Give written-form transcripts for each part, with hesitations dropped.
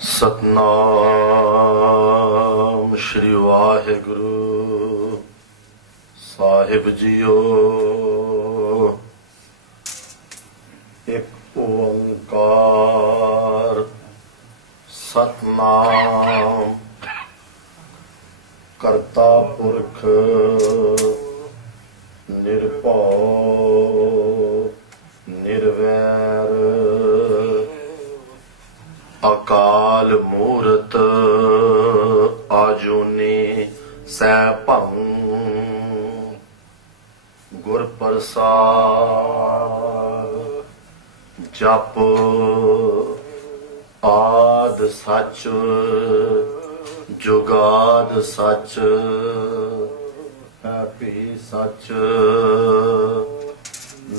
सतनाम श्री वाहिगुरु साहिब जीओ। एक ओंकार सतनाम करता पुरख निर्भौ निर्वैर अकाल मूरत आजूनी सैभं गुर प्रसाद जप आद सच जुगाद सच है भी सच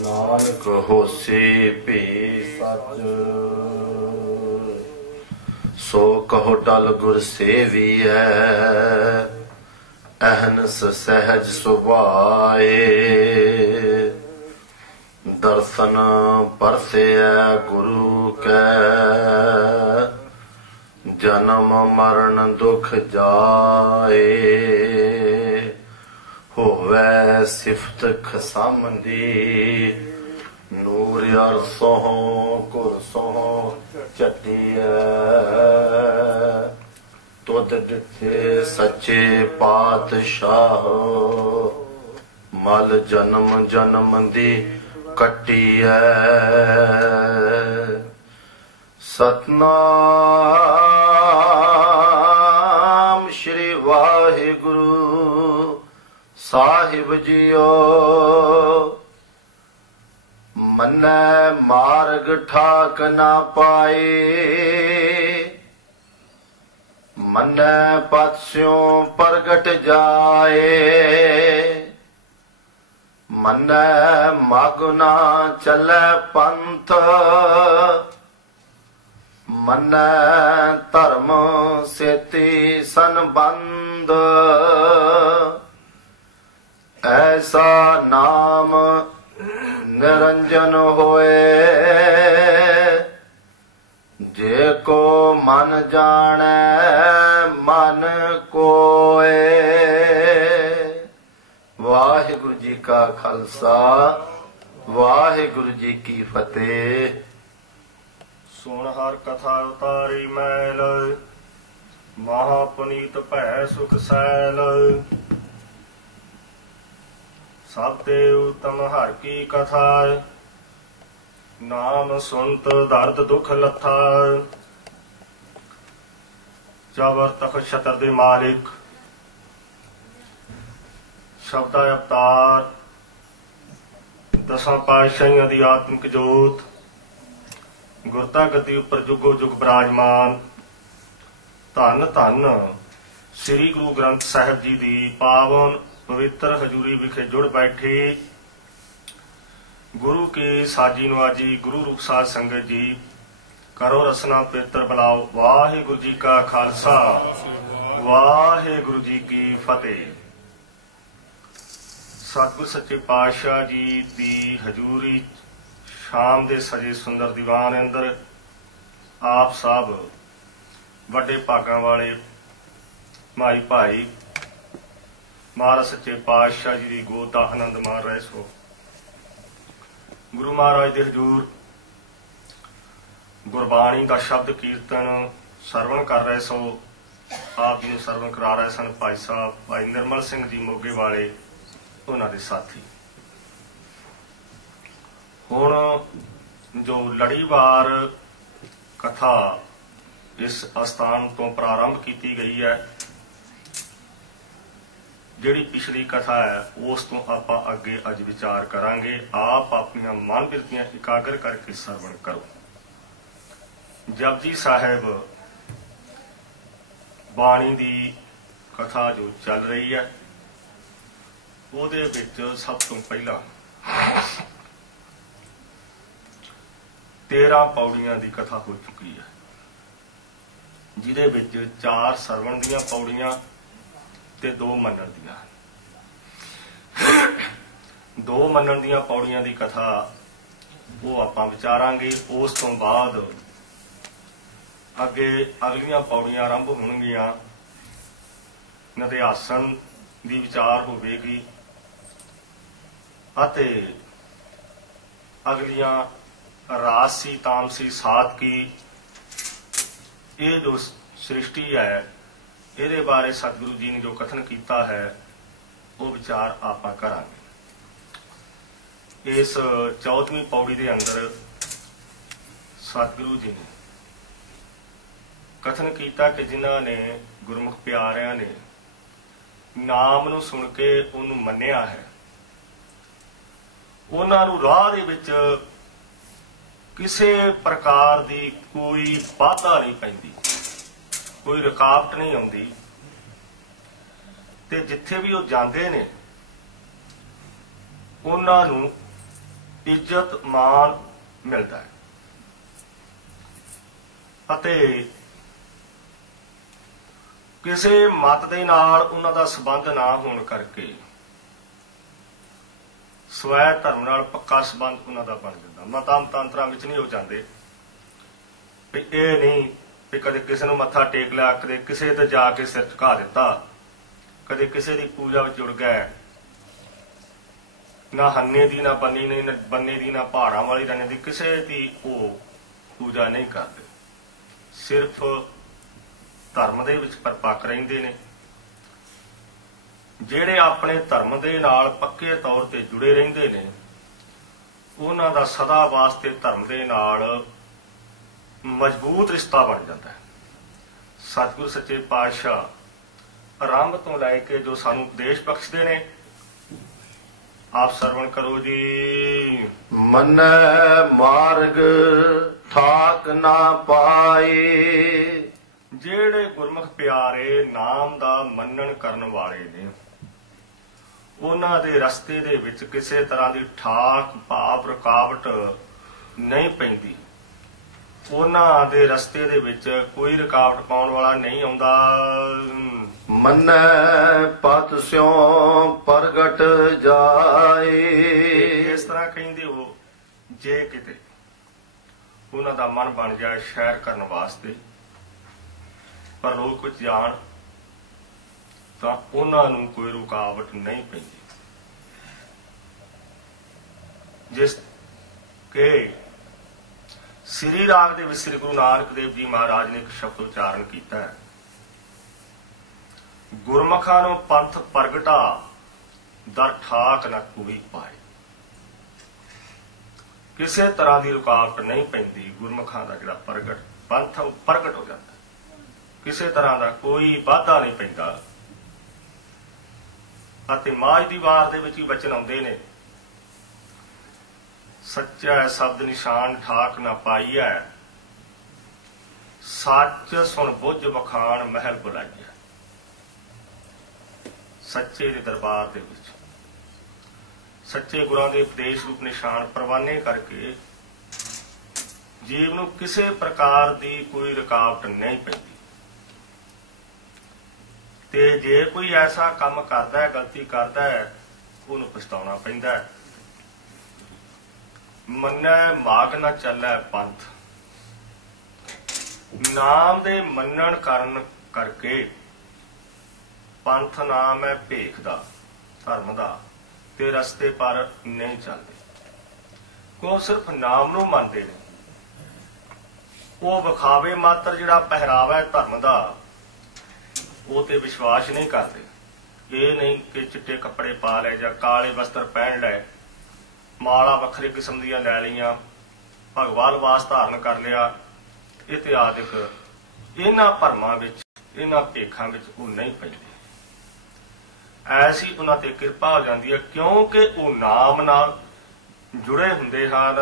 नानक होसी भी सच। सो कहो डल गुर सेवियै अहनस सहज सुभाए। दर्शन परसै गुरु कै जन्म मरण दुख जाए। होवै सिफत खसामंदी नूर अरसों कुरसों चटिया। तुद दिथे सच्चे पातशाह मल जन्म जन्म दी कटिया। सतनाम श्री वाहिगुरु साहिब जीओ। मन्नै मार्ग ठाक ना पाए मन्नै पातस्यों प्रगट जाए। मन्नै मग ना चलै पंथ मन्नै धर्म सेती संबंध। ऐसा नाम निरंजन होए जे को मन जाने मन कोए। वाहिगुरु जी का खालसा वाहिगुरु जी की फतेह। सुन हर कथा उतारी मैल महापुनीत भै सुख सैल। सब देव तम हर की कथा नाम सुनत दर्द दुख लथा। जबर तख छतर दे मालिक शब्दा अवतार दसां पातशाहियां दी आत्मिक जोत गुरता गति उपर जुगो जुग विराजमान। धन धन श्री गुरु ग्रंथ साहिब जी दी पावन पवित्र हजूरी विखे जुड़ बैठे गुरु के साजी नवाजी गुरु रूप साध संगत जी करो रसना पवित्र बुलाओ। वाहिगुरु जी का खालसा वाहिगुरु जी की फतेह। सतगुर सच्चे पातशाह जी दी हजूरी शाम दे सजे सुंदर दीवान अंदर आप सब वड्डे भागां वाले माई भाई महाराज सच्चे पातशाह जी की गोद का आनंद मार रहे सो। गुरु महाराज के हजूर गुरबाणी का शब्द कीर्तन सरवण कर रहे सो। आप जी सरवण करा रहे सन भाई साहब भाई निर्मल सिंह जी मोगे वाले उन्होंने साथी। हुण जो लड़ीवार कथा इस स्थान तो प्रारंभ की गई है जिहड़ी पिछली कथा है उस तो आप अगे अज विचार करांगे। आप अपनी मन बिरतियां एकाग्र करके सरवण करो। जपजी साहिब बाणी दी कथा जो चल रही है उहदे विच सब तो पहला 13 पौड़ियां दी कथा हो चुकी है जिहदे विच 4 सरवण दीयां पौड़ियां ते 2 मनण दीयां। 2 मनण दीयां पौड़ियां दी कथा वो आपां विचारांगे। उस तो बाद ਅੱਗੇ ਅਗਲੀਆਂ ਪੌੜੀਆਂ ਆਰੰਭ ਹੋਣਗੀਆਂ। ਨਿਧਿਆਸਨ ਦੀ ਵਿਚਾਰ ਹੋਵੇਗੀ ਅਤੇ ਅਗਲੀਆਂ ਰਾਜਸੀ ਤਾਮਸੀ ਸਾਧਕੀ ਇਹ ਜੋ ਸ੍ਰਿਸ਼ਟੀ ਹੈ ਇਹਦੇ ਬਾਰੇ ਸਤਿਗੁਰੂ ਜੀ ਨੇ ਜੋ ਕਥਨ ਕੀਤਾ ਹੈ ਉਹ ਵਿਚਾਰ ਆਪਾਂ ਕਰਾਂਗੇ। ਇਸ 14ਵੀਂ ਪੌੜੀ ਦੇ ਅੰਦਰ ਸਤਿਗੁਰੂ ਜੀ ਨੇ ਕਥਨ ਕੀਤਾ ਕਿ ਜਿਨ੍ਹਾਂ ਨੇ ਗੁਰਮੁਖ ਪਿਆਰਿਆਂ ਨੇ ਨਾਮ ਨੂੰ ਸੁਣ ਕੇ ਉਹਨੂੰ ਮੰਨਿਆ ਹੈ, ਉਹਨਾਂ ਨੂੰ ਰਾਹ ਦੇ ਵਿੱਚ ਕਿਸੇ ਪ੍ਰਕਾਰ ਦੀ ਕੋਈ ਬਾਧਾ ਨਹੀਂ ਪੈਂਦੀ, ਕੋਈ ਰੁਕਾਵਟ ਨਹੀਂ ਆਉਂਦੀ, ਤੇ ਜਿੱਥੇ ਵੀ ਉਹ ਜਾਂਦੇ ਨੇ ਉਹਨਾਂ ਨੂੰ ਇੱਜ਼ਤ ਮਾਣ ਮਿਲਦਾ ਹੈ ਅਤੇ ਕਿਸੇ ਮਤ ਦੇ ਨਾਲ ਉਹਨਾਂ ਦਾ ਸੰਬੰਧ ਨਾ ਹੋਣ ਕਰਕੇ ਸਵੈ ਧਰਮ ਨਾਲ ਪੱਕਾ ਸੰਬੰਧ ਉਹਨਾਂ ਦਾ ਬਣ ਜਾਂਦਾ। ਮਤਾਂ ਮਤਾਂਤਰਾਂ ਵਿੱਚ ਨਹੀਂ ਹੋ ਜਾਂਦੇ ਵੀ ਇਹ ਨਹੀਂ ਵੀ ਕਦੇ ਕਿਸੇ ਨੂੰ ਮੱਥਾ ਟੇਕ ਲਿਆ, ਕਦੇ ਕਿਸੇ ਤੇ ਜਾ ਕੇ ਸਿਰ ਝੁਕਾ ਦਿੱਤਾ, ਕਦੇ ਕਿਸੇ ਦੀ ਪੂਜਾ ਵਿੱਚ ਜੁੜ ਗਏ, ਨਾ ਹੰਨੇ ਦੀ ਨਾ ਬੰਨੇ ਦੀ ਨਾ ਪਹਾੜਾਂ ਵਾਲੀ ਰੰਨੇ ਦੀ ਕਿਸੇ ਦੀ ਉਹ ਪੂਜਾ ਨਹੀਂ ਕਰਦੇ। ਸਿਰਫ ਧਰਮ ਦੇ ਵਿੱਚ ਪਰਪੱਕ ਰਹਿੰਦੇ ਨੇ। ਜਿਹੜੇ ਆਪਣੇ ਧਰਮ ਦੇ ਨਾਲ ਪੱਕੇ ਤੌਰ ਤੇ ਜੁੜੇ ਰਹਿੰਦੇ ਨੇ ਉਹਨਾਂ ਦਾ ਸਦਾ ਵਾਸਤੇ ਧਰਮ ਦੇ ਨਾਲ ਮਜ਼ਬੂਤ ਰਿਸ਼ਤਾ ਬਣ ਜਾਂਦਾ ਹੈ। ਸਤਿਗੁਰ ਸੱਚੇ ਪਾਤਸ਼ਾਹ ਆਰੰਭ ਤੋਂ ਲੈ ਕੇ ਜੋ ਸਾਨੂੰ ਉਪਦੇਸ਼ ਬਖਸ਼ਦੇ ਨੇ ਆਪ ਸਰਵਣ ਕਰੋ ਜੀ। ਮੰਨੈ ਮਾਰਗ ਠਾਕ ਨਾ ਪਾਏ। ਜਿਹੜੇ ਗੁਰਮੁਖ ਪਿਆਰੇ ਨਾਮ ਦਾ ਮੰਨਣ ਕਰਨ ਵਾਲੇ ਨੇ ਉਹਨਾਂ ਦੇ ਰਸਤੇ ਦੇ ਵਿੱਚ ਕਿਸੇ ਤਰ੍ਹਾਂ ਦੀ ਠਾਕ ਭਾਵ ਰੁਕਾਵਟ ਨਹੀਂ ਪੈਂਦੀ। ਉਹਨਾਂ ਦੇ ਰਸਤੇ ਦੇ ਵਿੱਚ ਕੋਈ ਰੁਕਾਵਟ ਪਾਉਣ ਵਾਲਾ ਨਹੀਂ ਆਉਂਦਾ। ਮੰਨੈ ਪਤ ਸਿਉ ਪ੍ਰਗਟ ਜਾਏ। ਇਸ ਤਰ੍ਹਾਂ ਕਹਿੰਦੇ ਹੋ ਜੇ ਕਿਤੇ ਉਹਨਾਂ ਦਾ ਮਨ ਬਣ ਜਾਏ ਸ਼ੈਰ ਕਰਨ ਵਾਸਤੇ ਪਰਲੋਕ ਵਿੱਚ ਜਾਣ ਤਾਂ ਉਹਨਾਂ ਨੂੰ ਕੋਈ ਰੁਕਾਵਟ ਨਹੀਂ ਪੈਂਦੀ। ਜਿਸ ਕਿ ਸ੍ਰੀ ਰਾਗ ਦੇ ਵਿੱਚ ਸ੍ਰੀ ਗੁਰੂ ਨਾਨਕ ਦੇਵ ਜੀ ਮਹਾਰਾਜ ਨੇ ਇੱਕ ਸ਼ਬਦ ਉਚਾਰਨ ਕੀਤਾ ਹੈ, ਗੁਰਮੁਖਾਂ ਨੂੰ ਪੰਥ ਪ੍ਰਗਟਾ ਦਰ ਠਾਕ ਨਾ ਕੋਈ ਪਾਏ। ਕਿਸੇ ਤਰ੍ਹਾਂ ਦੀ ਰੁਕਾਵਟ ਨਹੀਂ ਪੈਂਦੀ। ਗੁਰਮੁਖਾਂ ਦਾ ਜਿਹੜਾ ਪੰਥ ਪ੍ਰਗਟ ਹੋ ਜਾਂਦਾ, ਕਿਸੇ ਤਰ੍ਹਾਂ ਦਾ ਕੋਈ ਵਾਧਾ ਨਹੀਂ ਪੈਂਦਾ। ਅਤੇ ਮਾਝ ਦੀ ਵਾਰ ਦੇ ਵਿੱਚ ਵੀ ਬਚਨ ਆਉਂਦੇ ਨੇ, ਸੱਚਾ ਸ਼ਬਦ ਨਿਸ਼ਾਨ ਠਾਕ ਨਾ ਪਾਈਐ, ਸੱਚ ਸੁਣ ਬੁੱਝ ਵਖਾਣ ਮਹਿਲ ਬੁਲਾਈਐ। ਸੱਚੇ ਦੇ ਦਰਬਾਰ ਦੇ ਵਿੱਚ ਸੱਚੇ ਗੁਰਾਂ ਦੇ ਉਪਦੇਸ਼ ਰੂਪ ਨਿਸ਼ਾਨ ਪ੍ਰਵਾਨੇ ਕਰਕੇ ਜੀਵ ਨੂੰ ਕਿਸੇ ਪ੍ਰਕਾਰ ਦੀ ਕੋਈ ਰੁਕਾਵਟ ਨਹੀਂ ਪੈਂਦੀ। ਤੇ ਜੇ ਕੋਈ ਐਸਾ ਕੰਮ ਕਰਦਾ ਹੈ, ਗਲਤੀ ਕਰਦਾ ਹੈ, ਉਹਨੂੰ ਪਛਤਾਉਣਾ ਪੈਂਦਾ ਹੈ। ਮੰਨੈ ਮਾਗ ਨਾ ਚੱਲੈ ਪੰਥ। ਨਾਮ ਦੇ ਮੰਨਣ ਕਾਰਨ ਕਰਕੇ ਪੰਥ ਨਾਮ ਹੈ ਭੇਖ ਦਾ, ਧਰਮ ਦਾ, ਤੇ ਰਸਤੇ ਪਰ ਨਹੀਂ ਚੱਲਦੇ। ਉਹ ਸਿਰਫ ਨਾਮ ਨੂੰ ਮੰਨਦੇ ਨੇ। ਉਹ ਵਿਖਾਵੇ ਮਾਤਰ ਜਿਹੜਾ ਪਹਿਰਾਵਾ ਹੈ ਧਰਮ ਦਾ ਉਹ ਤੇ ਵਿਸ਼ਵਾਸ ਨਹੀਂ ਕਰਦੇ। ਇਹ ਨਹੀਂ ਕਿ ਚਿੱਟੇ ਕੱਪੜੇ ਪਾ ਲਏ ਜਾਂ ਕਾਲੇ ਵਸਤਰ ਪਹਿਨ ਲਏ, ਮਾਲਾ ਵੱਖਰੇ ਕਿਸਮ ਦੀਆਂ ਲੈ ਲਈਆਂ, ਭਗਵਾ ਲਿਬਾਸ ਧਾਰਨ ਕਰ ਲਿਆ, ਇਤਿਆਦਿਕ ਇਹਨਾਂ ਭਰਮਾਂ ਵਿੱਚ ਇਹਨਾਂ ਭੇਖਾਂ ਵਿੱਚ ਉਹ ਨਹੀਂ ਪੈਂਦੇ। ਐਸੀ ਉਹਨਾਂ ਤੇ ਕਿਰਪਾ ਹੋ ਜਾਂਦੀ ਹੈ ਕਿਉਂਕਿ ਉਹ ਨਾਮ ਨਾਲ ਜੁੜੇ ਹੁੰਦੇ ਹਨ।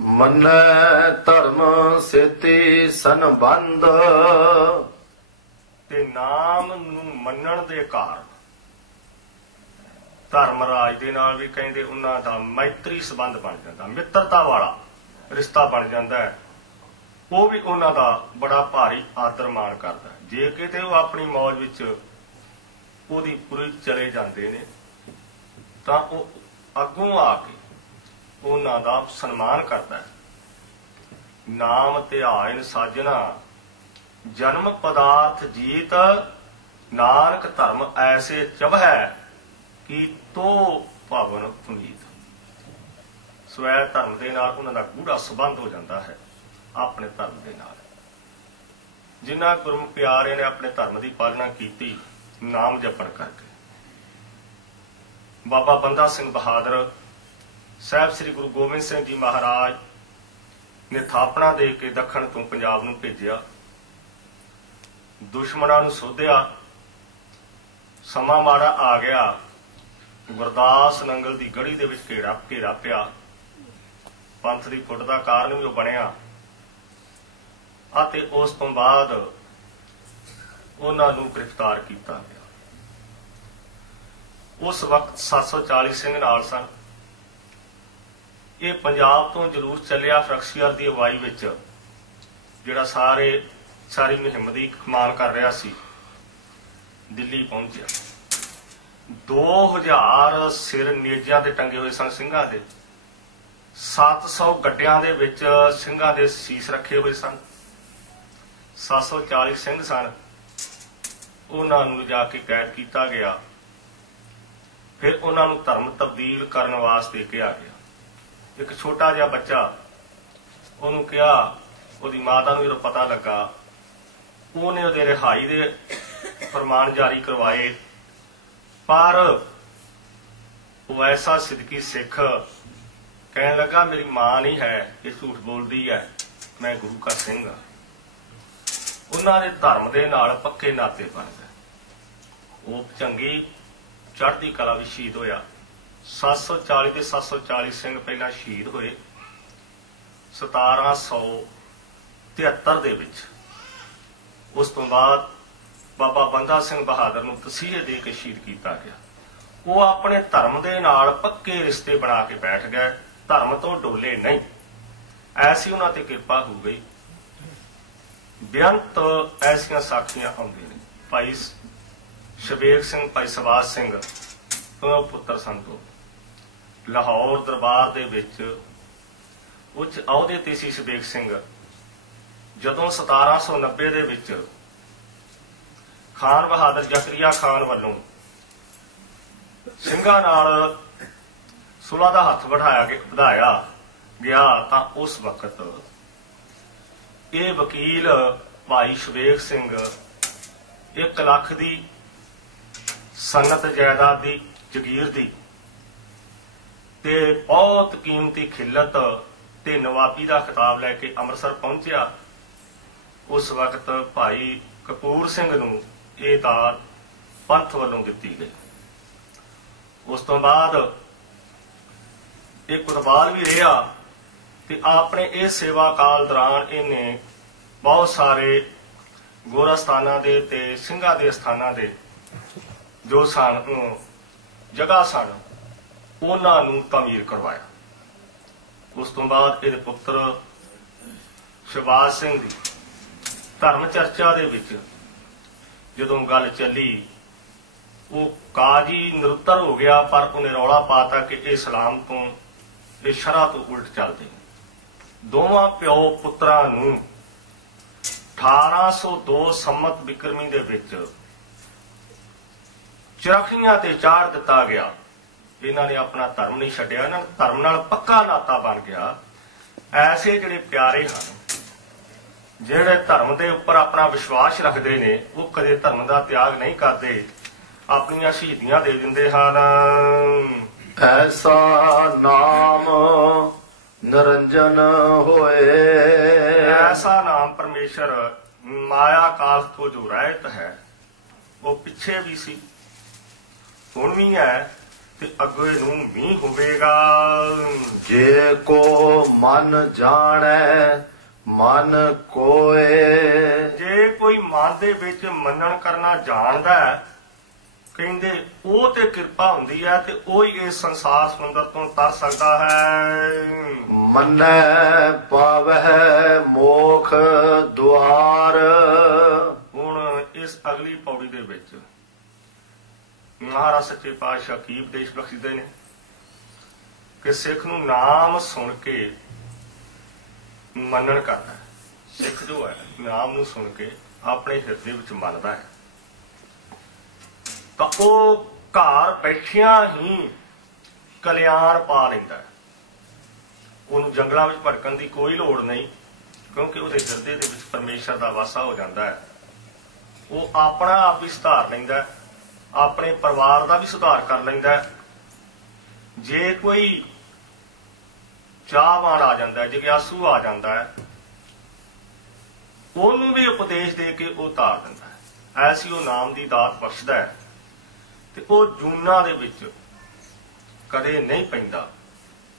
ਮੰਨੈ ਧਰਮ ਸੇਤੀ ਸੰਬੰਧ। ਤੇ ਨਾਮ ਨੂੰ ਮੰਨਣ ਦੇ ਕਾਰਨ ਧਰਮ ਰਾਜ ਦੇ ਨਾਲ ਵੀ ਕਹਿੰਦੇ ਉਹਨਾਂ ਦਾ ਮੈਤਰੀ ਸੰਬੰਧ ਬਣ ਜਾਂਦਾ, ਮਿੱਤਰਤਾ ਵਾਲਾ ਰਿਸ਼ਤਾ ਬਣ ਜਾਂਦਾ ਹੈ। ਉਹ ਵੀ ਉਹਨਾਂ ਦਾ ਬੜਾ ਭਾਰੀ ਆਦਰ ਮਾਣ ਕਰਦਾ। ਜੇ ਕਿਤੇ ਉਹ ਆਪਣੀ ਮੌਜ ਵਿੱਚ ਉਹਦੀ ਪੂਰੀ ਚਲੇ ਜਾਂਦੇ ਨੇ ਤਾਂ ਉਹ ਅੱਗੋਂ ਆ ਕੇ ਉਹਨਾਂ ਦਾ ਸਨਮਾਨ ਕਰਦਾ ਹੈ। ਨਾਮ ਧਿਆਇਨ ਸਾਜਣਾ ਜਨਮ ਪਦਾਰਥ ਜੀਤ ਨਾਨਕ ਧਰਮ ਐਸੇ ਚਵਹਿ ਕਿ ਤੋ ਭਵਨ ਪੁਨੀਤ। ਸਵੈ ਧਰਮ ਦੇ ਨਾਲ ਉਹਨਾਂ ਦਾ ਗੂੜਾ ਸੰਬੰਧ ਹੋ ਜਾਂਦਾ ਹੈ ਆਪਣੇ ਧਰਮ ਦੇ ਨਾਲ। ਜਿਨ੍ਹਾਂ ਗੁਰਮੁਖ ਪਿਆਰੇ ਨੇ ਆਪਣੇ ਧਰਮ ਦੀ ਪਾਲਣਾ ਕੀਤੀ ਨਾਮ ਜਪਣ ਕਰਕੇ। ਬਾਬਾ ਬੰਦਾ ਸਿੰਘ ਬਹਾਦਰ ਸਾਹਿਬ ਸ੍ਰੀ ਗੁਰੂ ਗੋਬਿੰਦ ਸਿੰਘ ਜੀ ਮਹਾਰਾਜ ਨੇ ਥਾਪਣਾ ਦੇ ਕੇ ਦੱਖਣ ਤੋਂ ਪੰਜਾਬ ਨੂੰ ਭੇਜਿਆ। ਦੁਸ਼ਮਣਾਂ ਨੂੰ ਸੋਧਿਆ। ਸਮਾਂ ਮਾੜਾ ਆ ਗਿਆ। ਗੁਰਦਾਸ ਨੰਗਲ ਦੀ ਗੜੀ ਦੇ ਵਿੱਚ ਘੇਰਾ ਪਿਆ। ਪੰਥ ਦੀ ਫੁੱਟ ਦਾ ਕਾਰਨ ਵੀ ਉਹ ਬਣਿਆ ਅਤੇ ਉਸ ਤੋਂ ਬਾਅਦ ਉਹਨਾਂ ਨੂੰ ਗ੍ਰਿਫਤਾਰ ਕੀਤਾ ਗਿਆ। ਉਸ ਵਕਤ 740 ਸਿੰਘ ਨਾਲ ਸਨ। ਇਹ ਪੰਜਾਬ ਤੋਂ ਜਲੂਸ ਚੱਲਿਆ ਫਰਖਸ਼ੀਆਰ ਦੀ ਅਗਵਾਈ ਵਿੱਚ, ਜਿਹੜਾ ਸਾਰੀ ਮੁਹਿੰਮ ਦੀ ਕਮਾਨ ਕਰ ਰਿਹਾ ਸੀ। ਦਿੱਲੀ ਪਹੁੰਚਿਆ। 2000 ਸਿਰ ਨੇਜਾਂ ਤੇ ਟੰਗੇ ਹੋਏ ਸਨ ਸਿੰਘਾਂ ਦੇ। 700 ਗੱਡਿਆਂ ਦੇ ਵਿੱਚ ਸਿੰਘਾਂ ਦੇ ਸੀਸ ਰੱਖੇ ਹੋਏ ਸਨ। 740 ਸਿੰਘ ਸਨ। ਉਹਨਾਂ ਨੂੰ ਜਾ ਕੇ ਕੈਦ ਕੀਤਾ ਗਿਆ। ਫਿਰ ਉਹਨਾਂ ਨੂੰ ਧਰਮ ਤਬਦੀਲ ਕਰਨ ਵਾਸਤੇ ਕਿਹਾ ਗਿਆ। ਇੱਕ ਛੋਟਾ ਜਿਹਾ ਬੱਚਾ, ਉਹਨੂੰ ਕਿਹਾ, ਉਹਦੀ ਮਾਤਾ ਨੂੰ ਜਦੋਂ ਪਤਾ ਲੱਗਾ, ਉਹਨੇ ਉਹਦੇ ਰਿਹਾਈ ਦੇ ਫਰਮਾਨ ਜਾਰੀ ਕਰਵਾਏ। ਪਰ ਉਹ ਐਸਾ ਸਿੱਦਕੀ ਸਿੱਖ ਕਹਿਣ ਲੱਗਾ, ਮੇਰੀ ਮਾਂ ਨਹੀਂ ਹੈ, ਇਹ ਝੂਠ ਬੋਲਦੀ ਹੈ, ਮੈਂ ਗੁਰੂ ਕਾ ਸਿੰਘ ਹਾਂ। ਉਹਨਾਂ ਦੇ ਧਰਮ ਦੇ ਨਾਲ ਪੱਕੇ ਨਾਤੇ ਬਣ ਗਏ। ਉਹ ਚੰਗੀ ਚੜ੍ਹਦੀ ਕਲਾ ਵਿੱਚ ਸ਼ਹੀਦ ਹੋਇਆ। 740 ਤੇ 740 ਸਿੰਘ ਪਹਿਲਾਂ ਸ਼ਹੀਦ ਹੋਏ। 1773 ਦੇ ਵਿੱਚ ਉਸ ਤੋਂ ਬਾਅਦ ਬਾਬਾ ਬੰਦਾ ਸਿੰਘ ਬਹਾਦਰ ਨੂੰ ਤਸੀਹੇ ਦੇ ਕੇ ਸ਼ਹੀਦ ਕੀਤਾ ਗਿਆ। ਉਹ ਆਪਣੇ ਧਰਮ ਦੇ ਨਾਲ ਪੱਕੇ ਰਿਸ਼ਤੇ ਬਣਾ ਕੇ ਬੈਠ ਗਏ, ਧਰਮ ਤੋਂ ਡੋਲੇ ਨਹੀਂ। ਐਸੀ ਉਹਨਾਂ ਤੇ ਕਿਰਪਾ ਹੋ ਗਈ। ਬੇਅੰਤ ਐਸੀਆਂ ਸਾਖੀਆਂ ਆਉਂਦੀਆਂ ਨੇ। ਭਾਈ ਸ਼ਬੇਗ ਸਿੰਘ, ਭਾਈ ਸਬਾਜ ਸਿੰਘ ਪੁੱਤਰ ਸੰਤੋ ਲਾਹੌਰ ਦਰਬਾਰ ਦੇ ਵਿੱਚ ਉੱਚ ਅਹੁਦੇ ਤੇ ਸੀ ਸ਼ਬੇਗ ਸਿੰਘ। ਜਦੋਂ 1790 ਦੇ ਵਿੱਚ ਖਾਨ ਬਹਾਦਰ ਜ਼ਕਰੀਆ ਖਾਨ ਵੱਲੋਂ ਸਿੰਘਾਂ ਨਾਲ ਸੁਲ੍ਹਾ ਦਾ ਹੱਥ ਵਧਾਇਆ ਗਿਆ, ਤਾਂ ਉਸ ਵਕਤ ਇਹ ਵਕੀਲ ਭਾਈ ਸ਼ਬੇਗ ਸਿੰਘ 1 ਲੱਖ ਦੀ ਸਨਅਤ ਜਾਇਦਾਦ ਦੀ ਜਗੀਰ ਦੀ ਤੇ ਬਹੁਤ ਕੀਮਤੀ ਖਿੱਲਤ ਤੇ ਨਵਾਬੀ ਦਾ ਖਿਤਾਬ ਲੈ ਕੇ ਅੰਮ੍ਰਿਤਸਰ ਪਹੁੰਚਿਆ। ਉਸ ਵਕਤ ਭਾਈ ਕਪੂਰ ਸਿੰਘ ਨੂੰ ਇਹ ਦਾਤ ਪੰਥ ਵੱਲੋਂ ਦਿੱਤੀ ਗਈ। ਉਸ ਤੋਂ ਬਾਅਦ ਇਹ ਕੁਰਬਾਨ ਵੀ ਰਿਹਾ ਤੇ ਆਪਣੇ ਇਹ ਸੇਵਾ ਕਾਲ ਦੌਰਾਨ ਇਹਨੇ ਬਹੁਤ ਸਾਰੇ ਗੋਰਾ ਸਥਾਨਾਂ ਦੇ ਤੇ ਸਿੰਘਾਂ ਦੇ ਸਥਾਨਾਂ ਦੇ ਜੋ ਜਗ੍ਹਾ ਸਨ, ਉਹਨਾਂ ਨੂੰ ਤਾਮੀਰ ਕਰਵਾਇਆ। ਉਸ ਤੋਂ ਬਾਅਦ ਇਹਦੇ ਪੁੱਤਰ ਸ਼ਬਾਜ ਸਿੰਘ ਦੀ ਧਰਮ ਚਰਚਾ ਦੇ ਵਿੱਚ ਜਦੋਂ ਗੱਲ ਚੱਲੀ, ਉਹ ਕਾਜੀ ਨਿਰੁੱਤਰ ਹੋ ਗਿਆ, ਪਰ ਉਹਨੇ ਰੌਲਾ ਪਾਤਾ ਕਿ ਇਹ ਇਸਲਾਮ ਤੋਂ, ਇਹ ਸ਼ਰਅ ਤੋਂ ਉਲਟ ਚੱਲਦੇ। ਦੋਵਾਂ ਪਿਓ ਪੁੱਤਰਾਂ ਨੂੰ 1802 ਸੰਮਤ ਬਿਕਰਮੀ ਦੇ ਵਿੱਚ ਚਰਖੀਆਂ ਤੇ ਚਾੜ ਦਿੱਤਾ ਗਿਆ। ਇਹਨਾਂ ਨੇ ਆਪਣਾ ਧਰਮ ਨਹੀਂ ਛੱਡਿਆ, ਇਹਨਾਂ ਦਾ ਧਰਮ ਨਾਲ ਪੱਕਾ ਨਾਤਾ ਬਣ ਗਿਆ। ਐਸੇ ਜਿਹੜੇ ਪਿਆਰੇ ਹਨ, ਜਿਹੜੇ ਧਰਮ ਦੇ ਉੱਪਰ ਆਪਣਾ ਵਿਸ਼ਵਾਸ ਰੱਖਦੇ ਨੇ, ਉਹ ਕਦੇ ਧਰਮ ਦਾ ਤਿਆਗ ਨਹੀਂ ਕਰਦੇ, ਆਪਣੀਆਂ ਸ਼ਹੀਦੀਆਂ ਦੇ ਦਿੰਦੇ ਹਨ। ਐਸਾ ਨਾਮ ਨਿਰੰਜਨ ਹੋਏ। ਐਸਾ ਨਾਮ ਪਰਮੇਸ਼ਰ ਮਾਇਆ ਕਾਲ ਤੋਂ ਜੋ ਰਹਿਤ ਹੈ, ਉਹ ਪਿੱਛੇ ਵੀ ਸੀ, ਹੁਣ ਵੀ ਹੈ ਤੇ ਅੱਗੇ ਨੂੰ ਵੀ ਹੋਵੇਗਾ। ਜੇ ਕੋ ਮਨ ਜਾਣੈ ਮਨ ਕੋਏ। ਜੇ ਕੋਈ ਮਨ ਦੇ ਵਿੱਚ ਮੰਨਣ ਕਰਨਾ ਜਾਣਦਾ ਹੈ, ਕਹਿੰਦੇ ਉਹ ਤੇ ਕਿਰਪਾ ਹੁੰਦੀ ਹੈ ਤੇ ਉਹ ਹੀ ਇਸ ਸੰਸਾਰ ਸਮੁੰਦਰ ਤੋਂ ਤਰ ਸਕਦਾ ਹੈ। ਮੰਨੈ ਪਾਵਹਿ ਮੋਖ ਦੁਆਰ। ਹੁਣ ਇਸ ਅਗਲੀ ਪੌੜੀ ਦੇ ਵਿੱਚ ਮਹਾਰਾਜ ਸੱਚੇ ਪਾਤਸ਼ਾਹ ਕੀ ਉਪਦੇਸ਼ ਬਖਸ਼ਦੇ ਨੇ ਕਿ ਸਿੱਖ ਨੂੰ ਨਾਮ ਸੁਣ ਕੇ ਮੰਨਣ ਕਰਦਾ ਹੈ। ਸਿੱਖ ਜੋ ਹੈ ਨਾਮ ਨੂੰ ਸੁਣ ਕੇ ਆਪਣੇ ਹਿਰਦੇ ਵਿੱਚ ਮੰਨਦਾ ਹੈ ਤਾਂ ਉਹ ਘਰ ਬੈਠਿਆਂ ਹੀ ਕਲਿਆਣ ਪਾ ਲੈਂਦਾ ਹੈ। ਉਹਨੂੰ ਜੰਗਲਾਂ ਵਿੱਚ ਭਟਕਣ ਦੀ ਕੋਈ ਲੋੜ ਨਹੀਂ, ਕਿਉਂਕਿ ਉਹਦੇ ਹਿਰਦੇ ਦੇ ਵਿੱਚ ਪਰਮੇਸ਼ਰ ਦਾ ਵਾਸਾ ਹੋ ਜਾਂਦਾ ਹੈ। ਉਹ ਆਪਣਾ ਆਪ ਵੀ ਸੁਧਾਰ ਲੈਂਦਾ, ਆਪਣੇ ਪਰਿਵਾਰ ਦਾ ਵੀ ਸੁਧਾਰ ਕਰ ਲੈਂਦਾ। ਜੇ ਕੋਈ ਚਾਹਵਾਨ ਆ ਜਾਂਦਾ, ਜਿਗਿਆਸੂ ਆ ਜਾਂਦਾ ਹੈ, ਉਹਨੂੰ ਵੀ ਉਪਦੇਸ਼ ਦੇ ਕੇ ਉਹ ਧਾਰ ਦਿੰਦਾ ਹੈ। ਐਸੀ ਉਹ ਨਾਮ ਦੀ ਦਾਤ ਬਖਸ਼ਦਾ ਹੈ ਤੇ ਉਹ ਜੂਨਾਂ ਦੇ ਵਿੱਚ ਕਦੇ ਨਹੀਂ ਪੈਂਦਾ,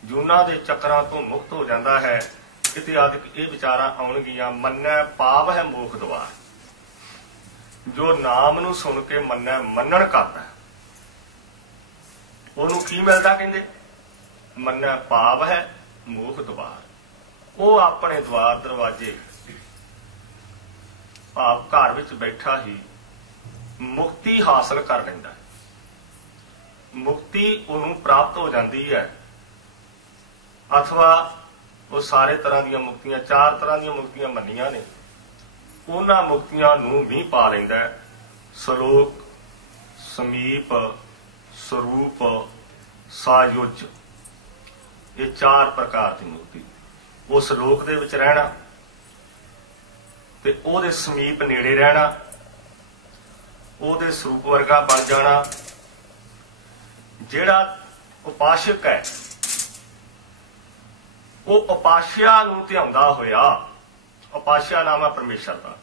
ਜੂਨਾਂ ਦੇ ਚੱਕਰਾਂ ਤੋਂ ਮੁਕਤ ਹੋ ਜਾਂਦਾ ਹੈ। ਕਿਤੇ ਆਦਿਕ ਇਹ ਵਿਚਾਰਾਂ ਆਉਣਗੀਆਂ, ਮੰਨੈ ਪਾਪ ਹੈ ਮੋਖ ਦੁਆਰ। ਜੋ ਨਾਮ ਨੂੰ ਸੁਣ ਕੇ ਮੰਨੈ ਮੰਨਣ ਕਰਦਾ ਉਹਨੂੰ ਕੀ ਮਿਲਦਾ? ਕਹਿੰਦੇ ਮੰਨੈ ਪਾਪ ਹੈ ਮੋਖ ਦੁਆਰ। ਉਹ ਆਪਣੇ ਦੁਆਰ ਦਰਵਾਜ਼ੇ ਭਾਵ ਘਰ ਵਿੱਚ ਬੈਠਾ ਹੀ ਮੁਕਤੀ ਹਾਸਲ ਕਰ ਲੈਂਦਾ ਹੈ। ਮੁਕਤੀ ਉਹਨੂੰ ਪ੍ਰਾਪਤ ਹੋ ਜਾਂਦੀ ਹੈ, ਅਥਵਾ ਉਹ ਸਾਰੇ ਤਰ੍ਹਾਂ ਦੀਆਂ ਮੁਕਤੀਆਂ, 4 ਤਰ੍ਹਾਂ ਦੀਆਂ ਮੁਕਤੀਆਂ ਮੰਨੀਆਂ ਨੇ, ਉਹਨਾਂ ਮੁਕਤੀਆਂ ਨੂੰ ਵੀ ਪਾ ਲੈਂਦਾ ਹੈ। ਸਲੋਕ, ਸਮੀਪ, ਸਰੂਪ, ਸਾਯੁਜ, ਇਹ 4 ਪ੍ਰਕਾਰ ਦੀ ਮੁਕਤੀ। ਉਹ ਸਲੋਕ ਦੇ ਵਿੱਚ ਰਹਿਣਾ ਤੇ ਉਹਦੇ ਸਮੀਪ ਨੇੜੇ ਰਹਿਣਾ, ਉਹਦੇ ਸਰੂਪ ਵਰਗਾ ਬਣ ਜਾਣਾ। ਜਿਹੜਾ ਉਪਾਸ਼ਕ ਹੈ ਉਹ ਉਪਾਸ਼ਿਆ ਨੂੰ ਧਿਆਉਂਦਾ ਹੋਇਆ, ਉਪਾਸ਼ਿਆ ਨਾਮ ਹੈ ਪਰਮੇਸ਼ਰ ਦਾ,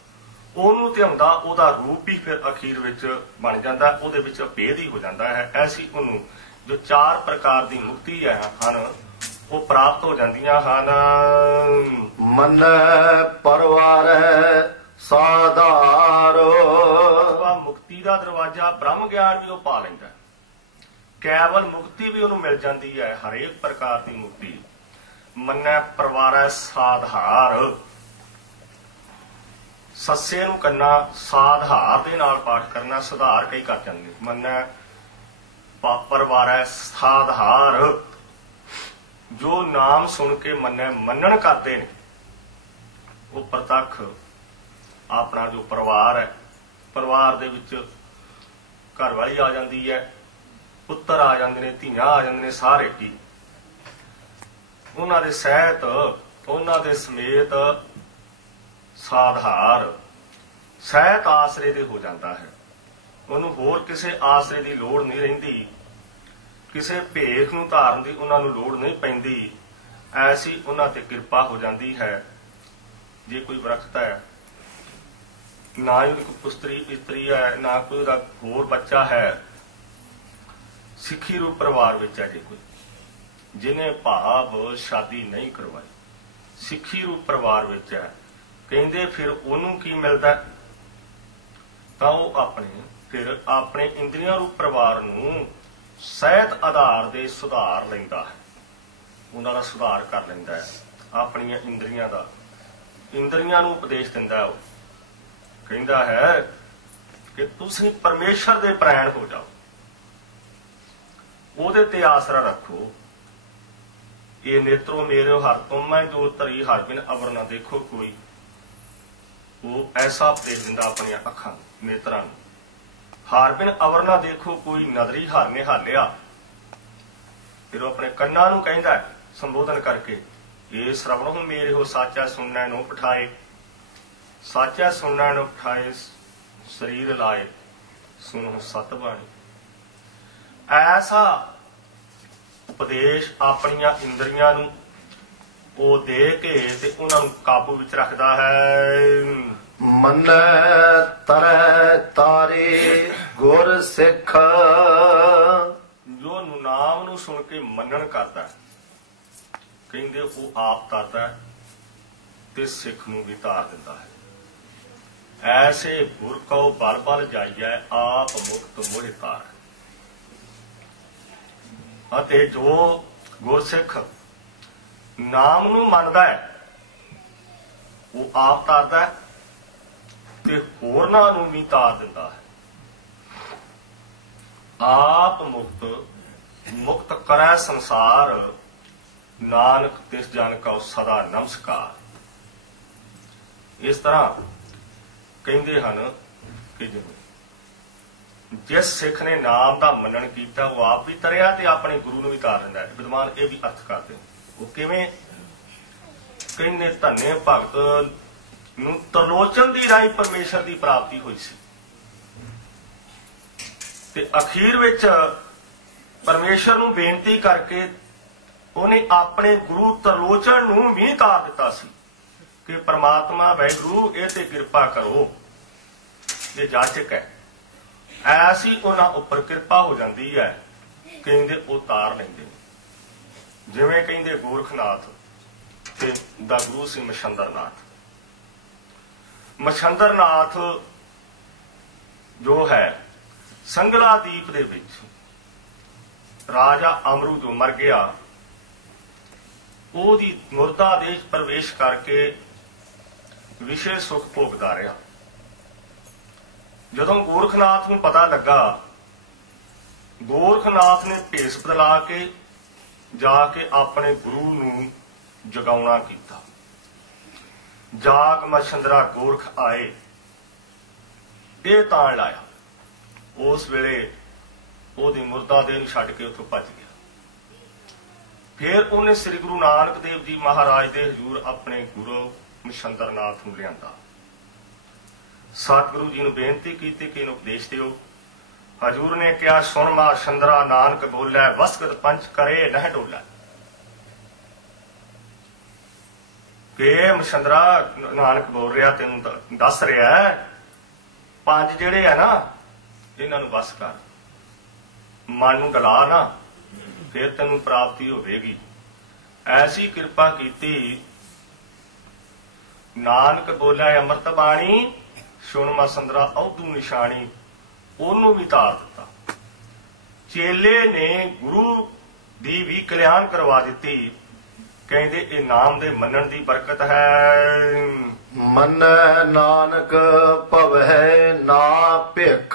ਉਹਨੂੰ ਧਿਆਉਂਦਾ, ਉਹਦਾ ਰੂਪ ਹੀ ਫਿਰ ਅਖੀਰ ਵਿੱਚ ਬਣ ਜਾਂਦਾ, ਉਹਦੇ ਵਿੱਚ ਅਭੇਦ ਹੀ ਹੋ ਜਾਂਦਾ ਹੈ। ਐਸੀ ਉਹਨੂੰ ਜੋ 4 ਪ੍ਰਕਾਰ ਦੀ ਮੁਕਤੀ ਹਨ ਉਹ ਪ੍ਰਾਪਤ ਹੋ ਜਾਂਦੀਆਂ ਹਨ। ਮਨ ਪਰਵਾਰ ਸਾਧਾਰੋ, ਮੁਕਤੀ ਦਾ ਦਰਵਾਜ਼ਾ ਬ੍ਰਹਮ ਗਿਆਨ ਵੀ ਉਹ ਪਾ ਲੈਂਦਾ, ਕੇਵਲ ਮੁਕਤੀ ਵੀ ਉਹਨੂੰ ਮਿਲ ਜਾਂਦੀ ਹੈ, ਹਰੇਕ ਪ੍ਰਕਾਰ ਦੀ ਮੁਕਤੀ। ਮੰਨੈ ਪਰਵਾਰੈ ਸਾਧਾਰ, ਸੱਸੇ ਨੂੰ ਕੰਨਾ ਸਾਧਾਰ ਦੇ ਨਾਲ ਪਾਠ ਕਰਨਾ, ਸੁਧਾਰ ਕਈ ਕਰ ਜਾਂਦੇ। ਮੰਨੈ ਪਰਵਾਰੈ ਸਾਧਾਰ, ਜੋ ਨਾਮ ਸੁਣ ਕੇ ਮੰਨੈ ਮੰਨਣ ਕਰਦੇ ਨੇ, ਉਹ ਪ੍ਰਤੱਖ ਆਪਣਾ ਜੋ ਪਰਿਵਾਰ ਹੈ, ਪਰਿਵਾਰ ਦੇ ਵਿੱਚ ਘਰ ਵਾਲੀ ਆ ਜਾਂਦੀ ਹੈ, ਪੁੱਤਰ ਆ ਜਾਂਦੇ ਨੇ, ਧੀਆਂ ਆ ਜਾਂਦੇ ਨੇ, ਸਾਰੇ ਕੀ ਉਹਨਾਂ ਦੇ ਸਹਿਤ, ਉਹਨਾਂ ਦੇ ਸਮੇਤ ਸਾਧਾਰ ਸਹਿਤ ਆਸਰੇ ਦੇ ਹੋ ਜਾਂਦਾ ਹੈ। ਉਹਨੂੰ ਹੋਰ ਕਿਸੇ ਆਸਰੇ ਦੀ ਲੋੜ ਨਹੀਂ ਰਹਿੰਦੀ, ਕਿਸੇ ਭੇਖ ਨੂੰ ਧਾਰਨ ਦੀ ਉਹਨਾਂ ਨੂੰ ਲੋੜ ਨਹੀਂ ਪੈਂਦੀ। ਐਸੀ ਉਹਨਾਂ ਤੇ ਕਿਰਪਾ ਹੋ ਜਾਂਦੀ ਹੈ। ਜੇ ਕੋਈ ਵਿਰਖਤ ਹੈ, ਨਾ ਹੀ ਕੋਈ ਪੁੱਤਰੀ ਇਸਤਰੀ ਹੈ, ਨਾ ਕੋਈ ਉਹਦਾ ਹੋਰ ਬੱਚਾ ਹੈ, ਸਿੱਖੀ ਰੂਪ ਪਰਿਵਾਰ ਵਿੱਚ ਹੈ, ਜੇ ਕੋਈ ਜਿਹਨੇ ਭਾਵ ਸ਼ਾਦੀ ਨਹੀਂ ਕਰਵਾਈ, ਸਿੱਖੀ ਰੂਪ ਪਰਿਵਾਰ ਵਿੱਚ ਹੈ, ਕਹਿੰਦੇ ਫਿਰ ਉਹਨੂੰ ਕੀ ਮਿਲਦਾ? ਤਾਂ ਉਹ ਆਪਣੇ ਇੰਦਰੀਆਂ ਰੂਪ ਪਰਿਵਾਰ ਨੂੰ ਸਹਿਤ ਆਧਾਰ ਦੇ ਸੁਧਾਰ ਲੈਂਦਾ ਹੈ, ਉਹਨਾਂ ਦਾ ਸੁਧਾਰ ਕਰ ਲੈਂਦਾ ਹੈ, ਆਪਣੀਆਂ ਇੰਦਰੀਆਂ ਦਾ, ਇੰਦਰੀਆਂ ਨੂੰ ਉਪਦੇਸ਼ ਦਿੰਦਾ। ਉਹ ਕਹਿੰਦਾ ਹੈ ਕਿ ਤੁਸੀਂ ਪਰਮੇਸ਼ਰ ਦੇ ਪ੍ਰੈਣ ਹੋ ਜਾਓ, ਉਹਦੇ ਤੇ ਆਸਰਾ ਰੱਖੋ। ਇਹ ਨੇਤਰੋ ਮੇਰੇ ਹਰ ਤੁਮ ਮੈਂ ਜੋ ਧਰੀ ਹਰ ਬਿਨ ਅਵਰ ਨਾ ਦੇਖੋ ਕੋਈ। ਉਹ ਐਸਾ ਉਪਦੇਸ਼ ਦਿੰਦਾ ਆਪਣੀਆਂ ਅੱਖਾਂ ਨੇਤਰਾਂ ਨੂੰ, ਹਰ ਬਿਨ ਅਵਰ ਨਾ ਦੇਖੋ ਕੋਈ, ਨਦਰੀ ਹਰ ਨੇ ਹਾਲਿਆ। ਫਿਰ ਉਹ ਆਪਣੇ ਕੰਨਾਂ ਨੂੰ ਕਹਿੰਦਾ ਸੰਬੋਧਨ ਕਰਕੇ, ਇਹ ਸ਼ਰਵਣੋ ਮੇਰੇ ਹੋ ਸਾਚਾ ਸੁਣਨਾ ਨੂੰ ਪਠਾਏ, ਸਾਚਾ ਸੁਣਨਾ ਨੂੰ ਪਠਾਏ ਸਰੀਰ ਲਾਏ, ਸੁਣੋ ਸਤ ਬਾਣੀ। ਐਸਾ ਉਪਦੇਸ਼ ਆਪਣੀਆਂ ਇੰਦਰੀਆਂ ਨੂੰ ਉਹ ਦੇ ਕੇ ਤੇ ਉਹਨਾਂ ਨੂੰ ਕਾਬੂ ਵਿੱਚ ਰੱਖਦਾ ਹੈ। ਮੰਨੈ ਤਰੈ ਤਾਰੇ ਗੁਰ ਸਿੱਖ, ਜੋ ਨਾਮ ਨੂੰ ਸੁਣ ਕੇ ਮੰਨਣ ਕਰਦਾ, ਕਹਿੰਦੇ ਉਹ ਆਪ ਤਰਦਾ ਤੇ ਸਿੱਖ ਨੂੰ ਵੀ ਤਾਰ ਦਿੰਦਾ ਹੈ। ਐਸੇ ਗੁਰ ਕਉ ਬਲ ਬਲ ਜਾਈਐ, ਆਪ ਮੁਕਤ ਮੋਹਿ ਤਾਰ। ਅਤੇ ਜੋ ਗੁਰਸਿੱਖ ਨਾਮ ਨੂੰ ਮੰਨਦਾ ਹੈ, ਉਹ ਆਪ ਤਾਰਦਾ ਤੇ ਹੋਰਨਾਂ ਨੂੰ ਵੀ ਤਾਰ ਦਿੰਦਾ ਹੈ। ਆਪ ਮੁਕਤ ਕਰੈ ਸੰਸਾਰ, ਨਾਨਕ ਤਿਸ ਜਨ ਕਉ ਸਦਾ ਨਮਸਕਾਰ। इस तरह कहते हैं कि जिवें जिस सिख ने नाम का मनन किया वो आप भी तरिया ते अपने गुरु नूं भी तार दिंदा है। विद्वान ये भी अर्थ करते हैं। वो किवें कहने धन्ने भगत नूं तरलोचन दी राही परमेश्वर की प्राप्ति हुई सी ते अखीर विच परमेश्वर नूं बेनती करके उन्हें अपने गुरु तरलोचन नूं भी तार दिता सी कि परमात्मा वाहिगुरू इह ते किरपा करो, ये जाचक है। ऐसी उन्हां उपर किरपा हो जाती है कहते वो तार लेंदे ने। जिवें कहते गोरखनाथ ते दा गुरु सी मछंदरनाथ। मछंदरनाथ जो है संगला दीप दे विच राजा अमरू जो मर गया ओदी मुर्दा देश प्रवेश करके विशे सुख भोगदा रहा। जदों गोरखनाथ नूं पता लगा, गोरखनाथ ने भेस बदला के जाके अपने गुरु नूं जगाउणा कीता। जाग मछंदरा गोरख आए ये ताण लाया। उस वेले ओदी मुर्दा देह नूं छड्ड के उत्थों भज गया। फिर उन्हें श्री गुरु नानक देव जी महाराज दे हजूर अपने गुरु मछंदरनाथ नूं लिआंदा। सतगुरु जी नूं बेनती की कि इहनूं उपदेश दिओ। हजूर ने कहा सुन मछंदरा नानक बोलै वसगत पंच करे नह डोलै। कि मछंदरा नानक बोल रहा तेन दस रहा है पंज जेड़े है ना इन्हां नूं बस कर, मन नूं डला ना, फिर तेन प्राप्ति होगी। ऐसी कृपा की नानक बोलिया अमृत बाणी सुन मछंदरा औधू निशानी, ओनू भी तार दिता। चेले ने गुरु दी भी कल्याण करवा दी। कहते ये नाम दे मनन दी बरकत है। मन नानक भवै ना भिख।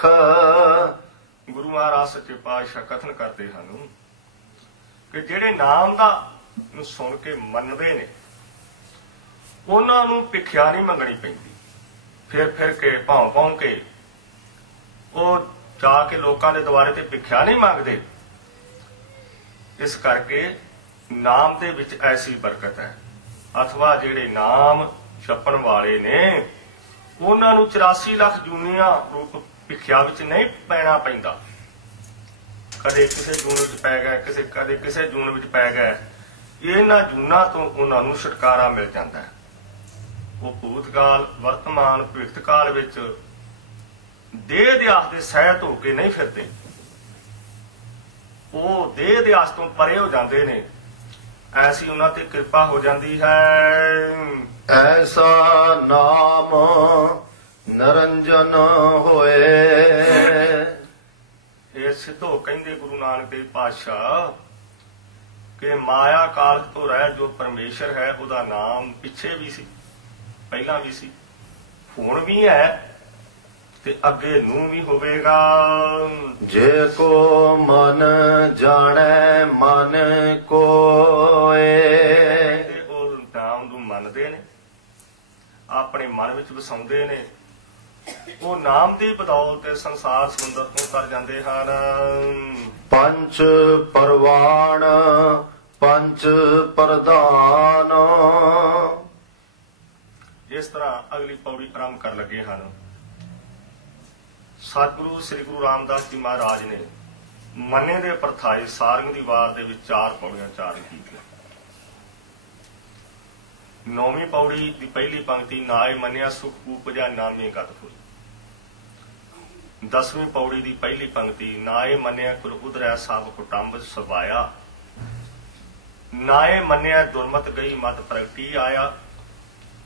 गुरु महाराज सच्चे पातशाह कथन करते हैं कि जेड़े नाम दा सुन के मनदे ने उन्हां नूं भिखिया नहीं मंगनी पैंदी। फिर के भाव भाव के वो जाके लोगों के द्वारे ते भिखिया नहीं मंगते। इस करके नाम दे विच ऐसी बरकत है। अथवा जेड़े नाम छपण वाले ने उन्हां नूं 84 लाख जूनिया रूप भिखिया विच नहीं पैना पैंदा। कदे किसे जून विच पै गए, कदे किसे जून विच पै गए। इन्हां जूनां तो उन्हां नूं छुटकारा मिल जाता है। वो भूतकाल वर्तमान भविष्य काल विच देह दिआस दे सहित हो के नहीं फिरते। वो देह दिआस तो परे हो जाते ने। ऐसी उन्हां ते कृपा हो जाती है। ऐसा नाम निरंजन होए। ये सिद्धो कहंदे गुरु नानक देव पातशाह कि माया काल तो रह जो परमेश्वर है उदा नाम पिछे भी सी, पहला भी सी, हुण भी है ते अगे नूं भी होवेगा। जे को मन जाने मन कोए। वो नाम नूं मनदे ने, अपने मन विच वसाउंदे ने। वो नाम दी बदौलत संसार समुंदर तो तर जाते हैं। पंच परवान पंच प्रधान। इस तरह अगली पौड़ी आरंभ कर लगे हैं। सतगुरु श्री गुरु रामदास जी महाराज ने मन्ने दे परथाई सारंग दी वार दे विच 4 पौड़ियां चारण कीतियां। 9वीं पौड़ी की पहली पंक्ति नाए मन्निया सुख उपजा नामे गत होई। 10वीं पौड़ी की पहली पंक्ति नाए मन्निया कुलबुधरै सब कुटुंब सबाया। नाए मन्निया दुरमत गई मत प्रगटी आया।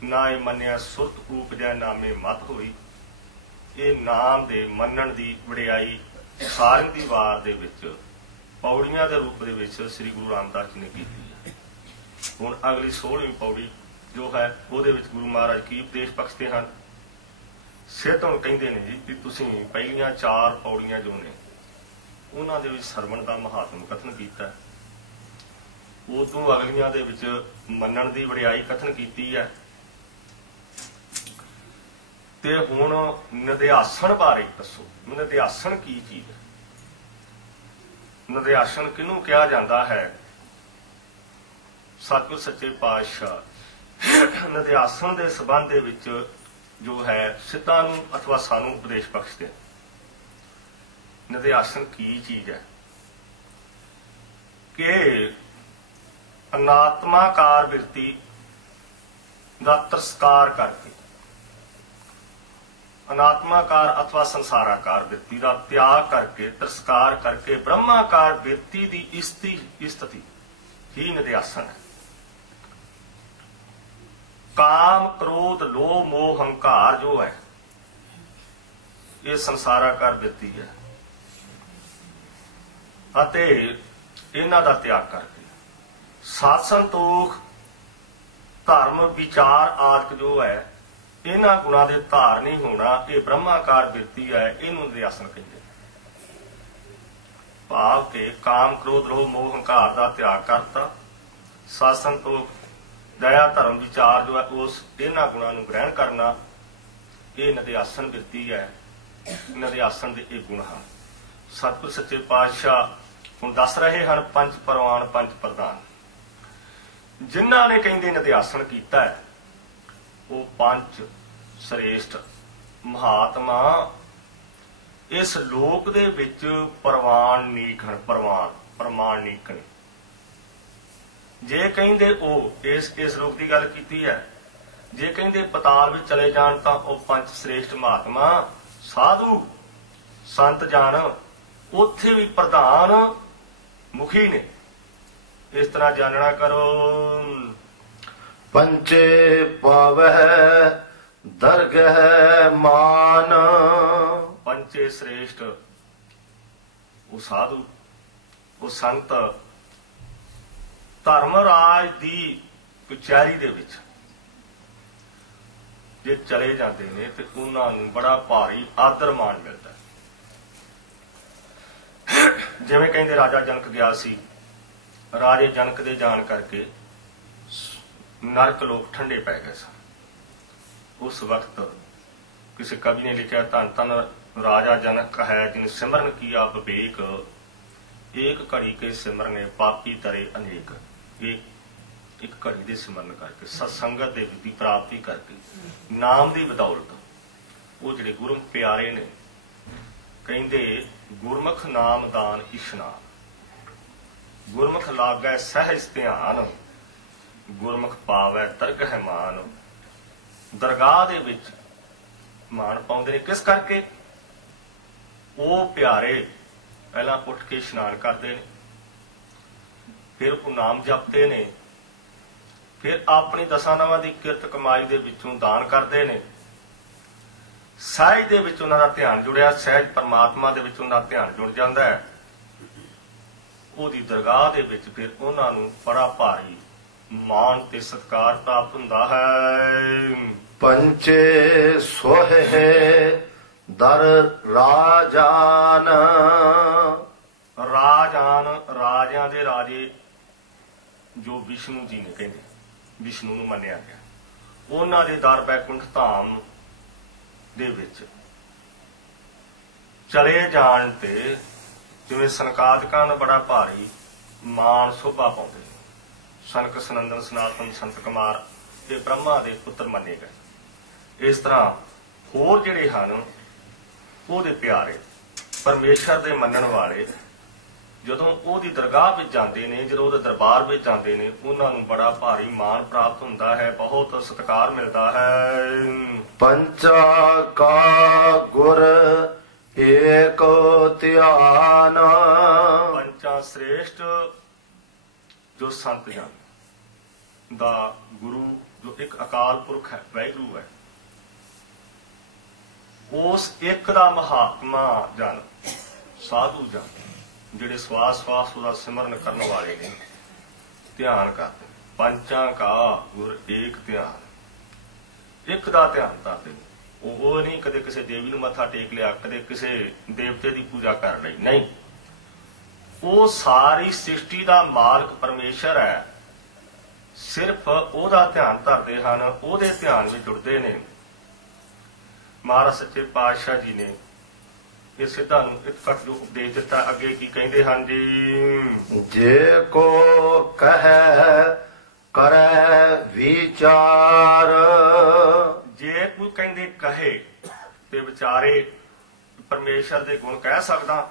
नाए मन्निया सुरत उपजै नामे मत होई। ये नाम दे मनन दी वडियाई सारंग दी वार दे विच पौड़ियां दे रूप दे विच श्री गुरु रामदास जी ने की है। हुण अगली 16वीं पौड़ी जो है ਉਹਦੇ ਵਿੱਚ गुरु महाराज की उपदेश बख्शते हैं। सिद्ध हुण कहंदे ने जी कि तुसीं पहलियां 4 पौड़ियां जो ने उन्हां दे विच सरवण दा महात्म कथन कीता। उदों अगलियां दे विच मनण दी वडियाई कथन कीती है। ਤੇ ਹੁਣ ਨਿਧਿਆਸਣ ਬਾਰੇ ਦੱਸੋ। ਨਿਧਿਆਸਣ ਕੀ ਚੀਜ਼ ਹੈ? ਨਿਧਿਆਸਣ ਕਿਹਨੂੰ ਕਿਹਾ ਜਾਂਦਾ ਹੈ? ਸਤਿਗੁਰ ਸੱਚੇ ਪਾਤਸ਼ਾਹ ਨਿਧਿਆਸਣ ਦੇ ਸੰਬੰਧ ਦੇ ਵਿੱਚ ਜੋ ਹੈ ਸਿੱਧਾਂ ਨੂੰ ਅਥਵਾ ਸਾਨੂੰ ਉਪਦੇਸ਼ ਬਖਸ਼ਦੇ। ਨਿਧਿਆਸਣ ਕੀ ਚੀਜ਼ ਹੈ ਕਿ ਅਨਾਤਮਾਕਾਰ ਬਿਰਤੀ ਦਾ ਤਿਰਸਕਾਰ ਕਰਕੇ, ਅਨਾਤਮਾਕਾਰ ਅਥਵਾ ਸੰਸਾਰਾਕਾਰ ਬਿਰਤੀ ਦਾ ਤਿਆਗ ਕਰਕੇ, ਤਿਰਸਕਾਰ ਕਰਕੇ ਬ੍ਰਹਮਾਕਾਰ ਬਿਰਤੀ ਦੀ ਇਸਤਤੀ ਹੀ ਨਿਧਿਆਸਣ ਹੈ। ਕਾਮ ਕ੍ਰੋਧ ਲੋਭ ਮੋਹ ਹੰਕਾਰ ਜੋ ਹੈ ਇਹ ਸੰਸਾਰਾਕਾਰ ਬਿਰਤੀ ਹੈ ਅਤੇ ਇਹਨਾਂ ਦਾ ਤਿਆਗ ਕਰਕੇ ਸਤ ਸੰਤੋਖ ਧਰਮ ਵਿਚਾਰ ਆਦਿਕ ਜੋ ਹੈ ਇਹਨਾਂ ਗੁਣਾਂ ਦੇ ਧਾਰਨੀ ਹੋਣਾ ਇਹ ਬ੍ਰਹਮਾਕਾਰ ਬਿਰਤੀ ਹੈ। ਇਹਨੂੰ ਨਿਧਿਆਸਣ ਕਹਿੰਦੇ। ਭਾਵ ਕਿ ਕਾਮ ਕ੍ਰੋਧ ਲੋਭ ਮੋਹ ਹੰਕਾਰ ਦਾ ਤਿਆਗ ਕਰਤਾ, ਸਤ ਸੰਤੋਖ ਦਇਆ ਧਰਮ ਵਿਚਾਰ ਜੋ ਹੈ ਉਸ ਇਹਨਾਂ ਗੁਣਾਂ ਨੂੰ ਗ੍ਰਹਿਣ ਕਰਨਾ, ਇਹ ਨਿਧਿਆਸਣ ਬਿਰਤੀ ਹੈ। ਨਿਧਿਆਸਣ ਦੇ ਇਹ ਗੁਣ ਹਨ। ਸਤਿਗੁਰ ਸੱਚੇ ਪਾਤਸ਼ਾਹ ਹੁਣ ਦੱਸ ਰਹੇ ਹਨ ਪੰਜ ਪ੍ਰਵਾਨ ਪੰਜ ਪ੍ਰਧਾਨ। ਜਿਨ੍ਹਾਂ ਨੇ ਕਹਿੰਦੇ ਨਿਧਿਆਸਣ ਕੀਤਾ ਹੈ ਉਹ ਪੰਜ ਸ੍ਰੇਸ਼ਟ ਮਹਾਤਮਾ ਇਸ ਲੋਕ ਦੇ ਵਿੱਚ ਪ੍ਰਵਾਨ ਨੀਕਣ, ਪ੍ਰਮਾਣ ਨੀਕਣ। ਜੇ ਕਹਿੰਦੇ ਉਹ ਇਸ ਲੋਕ ਦੀ ਗੱਲ ਕੀਤੀ ਹੈ, ਜੇ ਕਹਿੰਦੇ ਪਤਾਲ ਵਿੱਚ ਚਲੇ ਜਾਣ ਤਾਂ ਉਹ ਪੰਜ ਸ੍ਰੇਸ਼ਟ ਮਹਾਤਮਾ ਸਾਧੂ ਸੰਤ ਜਨ ਉੱਥੇ ਵੀ ਪ੍ਰਧਾਨ ਮੁਖੀ ਨੇ। ਇਸ ਤਰ੍ਹਾਂ ਜਾਣਨਾ ਕਰੋ। ਪੰਚੇ ਪਾਵਹਿ ਦਰਗਹਿ ਮਾਨ। ਪੰਚੇ ਸ੍ਰੇਸ਼ਟ ਉਹ ਸਾਧੂ, ਉਹ ਸੰਤ ਧਰਮ ਰਾਜ ਦੀ ਕਚਹਿਰੀ ਦੇ ਵਿੱਚ ਜੇ ਚਲੇ ਜਾਂਦੇ ਨੇ ਤੇ ਉਹਨਾਂ ਨੂੰ ਬੜਾ ਭਾਰੀ ਆਦਰ ਮਾਣ ਮਿਲਦਾ। ਜਿਵੇਂ ਕਹਿੰਦੇ ਰਾਜਾ ਜਨਕ ਗਿਆ ਸੀ, ਰਾਜੇ ਜਨਕ ਦੇ ਜਾਣ ਕਰਕੇ ਨਰਕ ਲੋਕ ਠੰਡੇ ਪੈ ਗਏ ਸਨ। ਉਸ ਵਕਤ ਕਿਸੇ ਕਵੀ ਨੇ ਲਿਖਿਆ, ਧੰਨ ਧੰਨ ਰਾਜਾ ਜਨਕ ਹੈ ਜਿਨ ਸਿਮਰਨ ਕੀਆ ਵਿਵੇਕ, ਏਕ ਘੜੀ ਕੇ ਸਿਮਰਨੇ ਪਾਪੀ ਤਰੇ ਅਨੇਕ। ਇੱਕ ਘੜੀ ਦੇ ਸਿਮਰਨ ਕਰਕੇ, ਸਤਸੰਗਤ ਦੇ ਦੀ ਪ੍ਰਾਪਤੀ ਕਰਕੇ, ਨਾਮ ਦੀ ਬਦੌਲਤ ਉਹ ਜਿਹੜੇ ਗੁਰੂ ਪਿਆਰੇ ਨੇ, ਕਹਿੰਦੇ ਗੁਰਮੁਖ ਨਾਮ ਦਾਨ ਇਸ਼ਨਾਨ, ਗੁਰਮੁਖ ਲਾਗੈ ਸਹਿਜ ਧਿਆਨ, ਗੁਰਮੁਖ ਪਾਵੈ ਦਰਗਹਿ ਮਾਨ। ਦਰਗਾਹ ਦੇ ਵਿੱਚ ਮਾਣ ਪਾਉਂਦੇ ਨੇ। ਕਿਸ ਕਰਕੇ? ਉਹ ਪਿਆਰੇ ਪਹਿਲਾਂ ਉੱਠ ਕੇ ਇਸ਼ਨਾਨ ਕਰਦੇ ਨੇ, ਫਿਰ ਉਹ ਨਾਮ ਜਪਦੇ ਨੇ, ਫਿਰ ਆਪਣੀ ਦਸਾਂ ਨਵਾਂ ਦੀ ਕਿਰਤ ਕਮਾਈ ਦੇ ਵਿੱਚੋਂ ਦਾਨ ਕਰਦੇ ਨੇ। ਸਹਿਜ ਦੇ ਵਿੱਚ ਉਹਨਾਂ ਦਾ ਧਿਆਨ ਜੁੜਿਆ, ਸਹਿਜ ਪਰਮਾਤਮਾ ਦੇ ਵਿੱਚ ਉਹਨਾਂ ਦਾ ਧਿਆਨ ਜੁੜ ਜਾਂਦਾ ਹੈ। ਉਹਦੀ ਦਰਗਾਹ ਦੇ ਵਿੱਚ ਫਿਰ ਉਹਨਾਂ ਨੂੰ ਬੜਾ ਭਾਰੀ ਮਾਣ ਤੇ ਸਤਿਕਾਰ ਪ੍ਰਾਪਤ ਹੁੰਦਾ ਹੈ। ਪੰਚੇ ਸੋਹੇ ਦਰ ਰਾਜਾਨ। ਰਾਜਾਨ ਰਾਜਿਆਂ ਦੇ ਰਾਜੇ ਜੋ ਵਿਸ਼ਨੂੰ ਜੀ ਨੇ, ਕਹਿੰਦੇ ਵਿਸ਼ਨੂੰ ਨੂੰ ਮੰਨਿਆ ਗਿਆ, ਉਹਨਾਂ ਦੇ ਦਰ ਬੈਕੁੰਠ ਧਾਮ ਦੇ ਵਿੱਚ ਚਲੇ ਜਾਣ ਤੇ ਜਿਵੇਂ ਸਨਕਾਦਿਕਾਂ ਨੂੰ ਬੜਾ ਭਾਰੀ ਮਾਣ ਸ਼ੋਭਾ ਪਾਉਂਦੇ। ਸਨਕ ਸਨੰਦਨ ਸਨਾਤਨ ਸੰਤ ਕੁਮਾਰ ਇਹ ਬ੍ਰਹਮਾ ਦੇ ਪੁੱਤਰ ਮੰਨੇ ਗਏ। ਇਸ ਤਰ੍ਹਾਂ ਹੋਰ ਜਿਹੜੇ ਹਨ ਉਹਦੇ ਪਿਆਰੇ ਪਰਮੇਸ਼ਰ ਦੇ ਮੰਨਣ ਵਾਲੇ ਜਦੋਂ ਉਹਦੀ ਦਰਗਾਹ ਵਿੱਚ ਜਾਂਦੇ ਨੇ, ਜਦੋਂ ਉਹਦੇ ਦਰਬਾਰ ਵਿੱਚ ਜਾਂਦੇ ਨੇ, ਉਹਨਾਂ ਨੂੰ ਬੜਾ ਭਾਰੀ ਮਾਣ ਪ੍ਰਾਪਤ ਹੁੰਦਾ ਹੈ, ਬਹੁਤ ਸਤਿਕਾਰ ਮਿਲਦਾ ਹੈ। ਪੰਚਾ ਕਾ ਗੁਰ ਏਕੋ ਧਿਆਨ। ਪੰਚਾ ਸ੍ਰੇਸ਼ਟ ਜੋ ਸੰਤ ਜਨ ਦਾ ਗੁਰੂ, ਜੋ ਇੱਕ ਅਕਾਲ ਪੁਰਖ ਹੈ, ਵਾਹਿਗੁਰੂ ਹੈ, ਉਸ ਇੱਕ ਦਾ ਮਹਾਤਮਾ ਜਨ, ਸਾਧੂ ਜਨ, ਜਿਹੜੇ ਸਵਾਸ ਸਵਾਸ ਉਹਦਾ ਸਿਮਰਨ ਕਰਨ ਵਾਲੇ ਨੇ, ਧਿਆਨ ਕਰਦੇ। ਪੰਚਾਂ ਕਾ ਗੁਰ ਏਕ ਧਿਆਨ, ਇੱਕ ਦਾ ਧਿਆਨ ਕਰਦੇ ਨੇ। ਉਹ ਨਹੀਂ ਕਦੇ ਕਿਸੇ ਦੇਵੀ ਨੂੰ ਮੱਥਾ ਟੇਕ ਲਿਆ, ਕਦੇ ਕਿਸੇ ਦੇਵਤੇ ਦੀ ਪੂਜਾ ਕਰ ਲਈ, ਨਹੀਂ। ਉਹ ਸਾਰੀ ਸ੍ਰਿਸ਼ਟੀ ਦਾ ਮਾਲਕ ਪਰਮੇਸ਼ਰ ਹੈ, ਸਿਰਫ ਉਹਦਾ ਧਿਆਨ ਧਰਦੇ ਹਨ, ਉਹਦੇ ਧਿਆਨ ਵਿੱਚ ਜੁੜਦੇ ਨੇ। ਮਹਾਰਾਜ ਸੱਚੇ ਪਾਤਸ਼ਾਹ ਜੀ ਨੇ ਇਹ ਸਿੱਧਾ ਨੂੰ ਇਤਫਕ ਜੋ ਉਪਦੇਸ਼ ਦਿੱਤਾ। ਅੱਗੇ ਕੀ ਕਹਿੰਦੇ ਹਨ ਜੀ? ਜੇ ਕੋ ਕਹੈ ਕਰੈ ਵਿਚਾਰ। ਜੇ ਕੋਈ ਕਹਿੰਦੇ ਕਹੇ ਤੇ ਵਿਚਾਰੇ ਪਰਮੇਸ਼ਰ ਦੇ ਗੁਣ ਕਹਿ ਸਕਦਾ,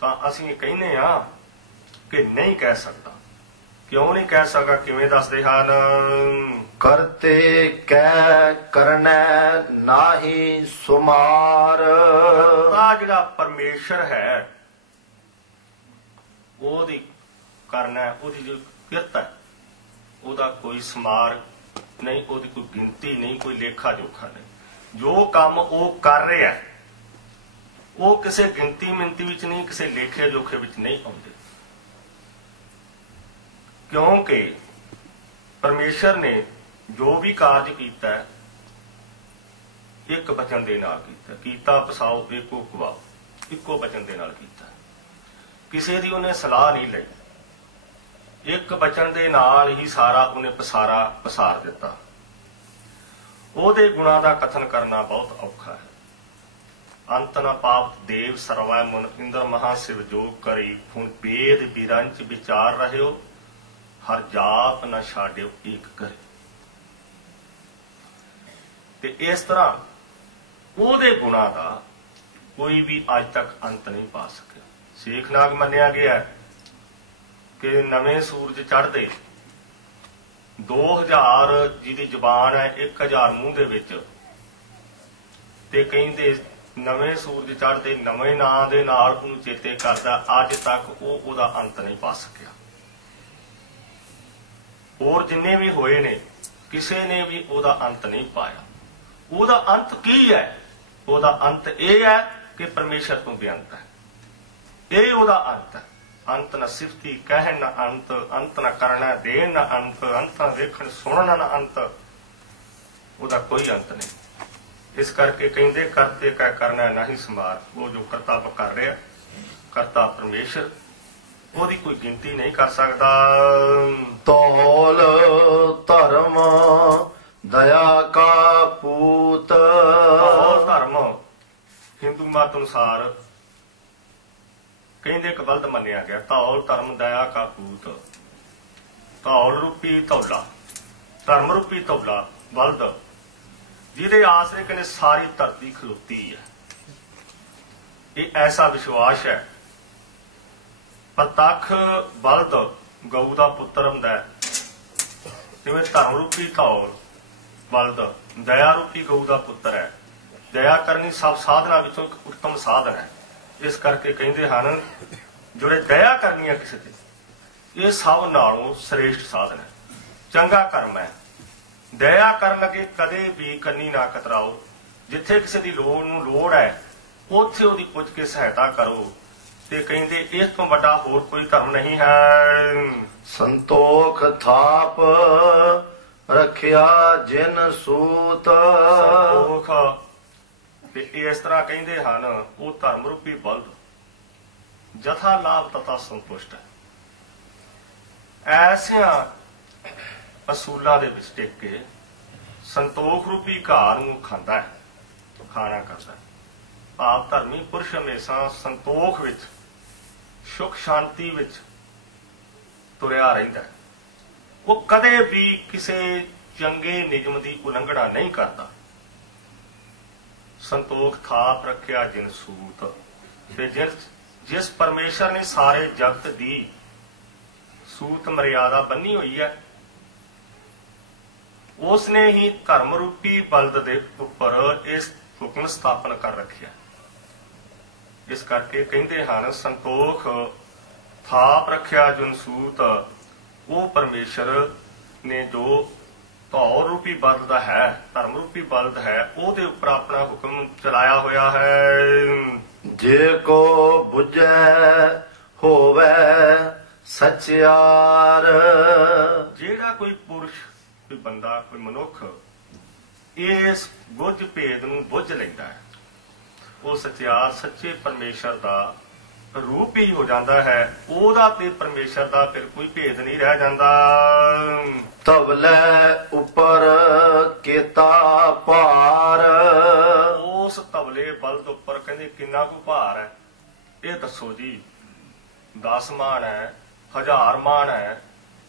ਤਾਂ ਅਸੀਂ ਕਹਿੰਦੇ ਆ ਕਿ ਨਹੀਂ ਕਹਿ ਸਕਦਾ। ਕਿਉਂ ਨਹੀਂ ਕਹਿ ਸਕਦਾ? ਕਿਵੇਂ ਦੱਸਦੇ ਹਨ? ਕਰਤੇ ਕੈ ਕਰਨੈ ਨਾਹੀ ਸੁਮਾਰ। ਕਰਤਾ ਜਿਹੜਾ ਪਰਮੇਸ਼ਰ ਹੈ ਉਹਦੀ ਕਰਨਾ, ਉਹਦੀ ਜੋ ਕਿਰਤ ਹੈ ਉਹਦਾ ਕੋਈ ਸੁਮਾਰ ਨਹੀਂ, ਉਹਦੀ ਕੋਈ ਗਿਣਤੀ ਨਹੀਂ, ਕੋਈ ਲੇਖਾ ਜੋਖਾ ਨਹੀਂ। ਜੋ ਕੰਮ ਉਹ ਕਰ ਰਿਹਾ ਉਹ ਕਿਸੇ ਗਿਣਤੀ ਮਿੰਤੀ ਵਿੱਚ ਨਹੀਂ, ਕਿਸੇ ਲੇਖੇ ਜੋਖੇ ਵਿੱਚ ਨਹੀਂ ਆਉਂਦੇ। ਕਿਉਂਕਿ ਪਰਮੇਸ਼ਰ ਨੇ ਜੋ ਵੀ ਕਾਰਜ ਕੀਤਾ ਇੱਕ ਬਚਨ ਦੇ ਨਾਲ ਕੀਤਾ ਪਸਾਓ ਏਕੋ ਖਵਾਓ, ਇੱਕੋ ਬਚਨ ਦੇ ਨਾਲ ਕੀਤਾ। ਕਿਸੇ ਦੀ ਉਹਨੇ ਸਲਾਹ ਨਹੀਂ ਲਈ, ਇੱਕ ਬਚਨ ਦੇ ਨਾਲ ਹੀ ਸਾਰਾ ਉਹਨੇ ਪਸਾਰ ਦਿੱਤਾ। ਉਹਦੇ ਗੁਣਾਂ ਦਾ ਕਥਨ ਕਰਨਾ ਬਹੁਤ ਔਖਾ ਹੈ। ਅੰਤ ਨ ਪਾਪ ਦੇਵ ਸਰਵੈ ਮਨ ਇੰਦਰ ਮਹਾ ਸਿਵ ਜੋਗ ਕਰੀ, ਹੁਣ ਵੇਦ ਬਿਰੰਚ ਵਿਚਾਰ ਰਹਿਓ, ਹਰ ਜਾਪ ਨਾ ਛਾੜਿਓ ਏਕ ਕਰੇ। ਤੇ ਇਸ ਤਰ੍ਹਾਂ ਉਹਦੇ ਗੁਣਾਂ ਦਾ ਕੋਈ ਵੀ ਅੱਜ ਤੱਕ ਅੰਤ ਨਹੀਂ ਪਾ ਸਕਿਆ। ਸੇਖਨਾਗ ਮੰਨਿਆ ਗਿਆ ਕਿ ਨਵੇਂ ਸੂਰਜ ਚੜ੍ਹਦੇ 2000 ਜਿਹਦੀ ਜ਼ੁਬਾਨ ਹੈ 1000 ਮੂੰਹ ਦੇ ਵਿੱਚ, ਤੇ ਕਹਿੰਦੇ ਨਵੇਂ ਸੂਰਜ ਚੜ੍ਹਦੇ ਨਵੇਂ ਨਾਂ ਦੇ ਨਾਲ ਉਹਨੂੰ ਚੇਤੇ ਕਰਦਾ। ਅੱਜ ਤੱਕ ਉਹਦਾ ਅੰਤ ਨਹੀਂ ਪਾ ਸਕਿਆ। ਹੋਰ ਜਿੰਨੇ ਵੀ ਹੋਏ ਨੇ ਕਿਸੇ ਨੇ ਵੀ ਉਹਦਾ ਅੰਤ ਨਹੀਂ ਪਾਇਆ। ਉਹਦਾ ਅੰਤ ਕੀ ਹੈ? ਉਹਦਾ ਅੰਤ ਇਹ ਹੈ ਕਿ ਪਰਮੇਸ਼ਰ ਤੋਂ ਬੇਅੰਤ ਹੈ। ਇਹ ਉਹਦਾ ਅੰਤ ਹੈ। ਅੰਤ ਨਾ ਸਿਫਤੀ ਕਹਿਣ ਨਾ ਅੰਤ, ਅੰਤ ਨਾ ਕਰਨਾ ਦੇਣ ਨਾ ਅੰਤ, ਅੰਤ ਨਾ ਵੇਖਣ ਸੁਣਨ ਨਾ ਅੰਤ। ਉਹਦਾ ਕੋਈ ਅੰਤ ਨਹੀਂ। ਇਸ ਕਰਕੇ ਕਹਿੰਦੇ ਕਰਤੇ ਕਹਿ ਕਰਨਾ ਨਹੀਂ ਸਮਾਰ। ਉਹ ਜੋ ਕਰਤੱਵ ਕਰ ਰਿਹਾ ਕਰਤਾ ਪਰਮੇਸ਼ਰ, ਉਹਦੀ ਕੋਈ ਗਿਣਤੀ ਨਹੀਂ ਕਰ ਸਕਦਾ। ਤੌਲ ਧਰਮ ਦਇਆ ਕਾ ਪੂਤ। ਧਰਮ ਹਿੰਦੂ ਮਤ ਅਨੁਸਾਰ ਕਹਿੰਦੇ ਇੱਕ ਬਲਦ ਮੰਨਿਆ ਗਿਆ। ਧੌਲ ਧਰਮ ਦਇਆ ਕਾ ਪੂਤ। ਧੌਲ ਰੂਪੀ ਧੌਲਾ, ਧਰਮ ਰੂਪੀ ਧੌਲਾ ਬਲਦ, ਜਿਹਦੇ ਆਸਰੇ ਕਹਿੰਦੇ ਸਾਰੀ ਧਰਤੀ ਖਲੋਤੀ ਹੈ। ਇਹ ਐਸਾ ਵਿਸ਼ਵਾਸ ਹੈ। ਪ੍ਰਤੱਖ ਬਲਦ ਗਊ ਦਾ ਪੁੱਤਰ ਹੁੰਦਾ ਹੈ, ਜਿਵੇਂ ਧਰਮ ਰੂਪੀ ਧੌਲ ਬਲਦ ਦਇਆ ਰੂਪੀ ਗਊ ਦਾ ਪੁੱਤਰ ਹੈ। ਦਇਆ ਕਰਨੀ ਸਭ ਸਾਧਨਾ ਵਿੱਚੋਂ ਇੱਕ ਉੱਤਮ ਸਾਧਨ ਹੈ। ਇਸ ਕਰਕੇ ਕਹਿੰਦੇ ਹਨ ਜਿਹੜੇ ਦਇਆ ਕਰਨੀ ਹੈ ਕਿਸੇ ਤੇ, ਇਹ ਸਭ ਨਾਲੋਂ ਸ੍ਰੇਸ਼ਟ ਸਾਧਨ ਹੈ, ਚੰਗਾ ਕਰਮ ਹੈ। ਦਇਆ ਕਰਨ ਲੱਗੇ ਕਦੇ ਵੀ ਕੰਨੀ ਨਾ ਕਤਰਾਓ। ਜਿੱਥੇ ਕਿਸੇ ਦੀ ਲੋੜ ਹੈ ਉੱਥੇ ਉਹਦੀ ਪੁੱਜ ਕੇ ਸਹਾਇਤਾ ਕਰੋ। ਤੇ ਕਹਿੰਦੇ ਇਸ ਤੋਂ ਵੱਡਾ ਹੋਰ ਕੋਈ ਧਰਮ ਨਹੀਂ ਹੈ। ਸੰਤੋਖ ਥਾਪ ਰੱਖਿਆ ਜਿਨ ਸੂਤ। ਸੰਤੋਖ ਤੇ ਇਸ ਤਰ੍ਹਾਂ ਕਹਿੰਦੇ ਹਨ ਉਹ ਧਰਮ ਰੂਪੀ ਬਲਦ ਜਥਾ ਲਾਭ ਤਥਾ ਸੰਤੁਸ਼ਟ ਹੈ। ਐਸਿਆਂ ਅਸੂਲਾਂ ਦੇ ਵਿੱਚ ਟਿਕ ਕੇ ਸੰਤੋਖ ਰੂਪੀ ਘਾਹ ਨੂੰ ਖਾਂਦਾ ਹੈ, ਖਾਣਾ ਕਰਦਾ ਹੈ। ਭਾਵ ਧਰਮੀ ਪੁਰਸ਼ ਹਮੇਸ਼ਾ ਸੰਤੋਖ ਵਿੱਚ, ਸੁਖ ਸ਼ਾਂਤੀ ਵਿੱਚ ਤੁਰਿਆ ਰਹਿੰਦਾ ਹੈ। ਉਹ ਕਦੇ ਵੀ ਕਿਸੇ ਚੰਗੇ ਨਿਯਮ ਦੀ ਉਲੰਘਣਾ ਨਹੀਂ ਕਰਦਾ। ਸੰਤੋਖ ਥਾਪ ਰੱਖਿਆ ਜਿਨ ਸੂਤ। ਤੇ ਜਿਸ ਪਰਮੇਸ਼ਰ ਨੇ ਸਾਰੇ ਜਗਤ ਦੀ ਸੂਤ ਮਰਿਆਦਾ ਬੰਨੀ ਹੋਈ ਹੈ, ਉਸ ਨੇ ਹੀ ਧਰਮ ਰੂਪੀ ਬਲਦ ਦੇ ਉੱਪਰ ਇਸ ਹੁਕਮ ਸਥਾਪਨ ਕਰ ਰੱਖਿਆ। ਇਸ ਕਰਕੇ ਕਹਿੰਦੇ ਹਨ ਸੰਤੋਖ ਥਾਪ ਰੱਖਿਆ ਜਿਨ ਸੂਤ। ਉਹ ਪਰਮੇਸ਼ਰ ਨੇ ਜੋ ਧੌਲ ਰੂਪੀ ਬਲਦ ਹੈ, ਧਰਮ ਰੂਪੀ ਬਲਦ ਹੈ, ਉਹਦੇ ਉੱਪਰ ਆਪਣਾ ਹੁਕਮ ਚਲਾਇਆ ਹੋਇਆ ਹੈ। ਜੇ ਕੋ ਬੁਝੈ ਹੋਵੇ ਸਚਿਆਰ। ਜਿਹੜਾ ਕੋਈ ਪੁਰਸ਼, ਕੋਈ ਬੰਦਾ, ਕੋਈ ਮਨੁੱਖ ਇਸ ਬੁੱਝ ਭੇਦ ਨੂੰ ਬੁੱਝ ਲੈਂਦਾ ਹੈ, ਉਹ ਸਚਿਆਰ ਸੱਚੇ ਪਰਮੇਸ਼ਰ ਦਾ ਰੂਪ ਹੀ ਹੋ ਜਾਂਦਾ ਹੈ। ਉਹਦਾ ਤੇ ਪਰਮੇਸ਼ਰ ਦਾ ਫਿਰ ਕੋਈ ਭੇਦ ਨਹੀਂ ਰਹਿ ਜਾਂਦਾ। ਤਵਲੇ ਉੱਪਰ ਕੀਤਾ ਭਾਰ। बल्द उपर कहंदे किन्ना कु भार है, ये दसो जी। 10 मान है, 1000 मान है,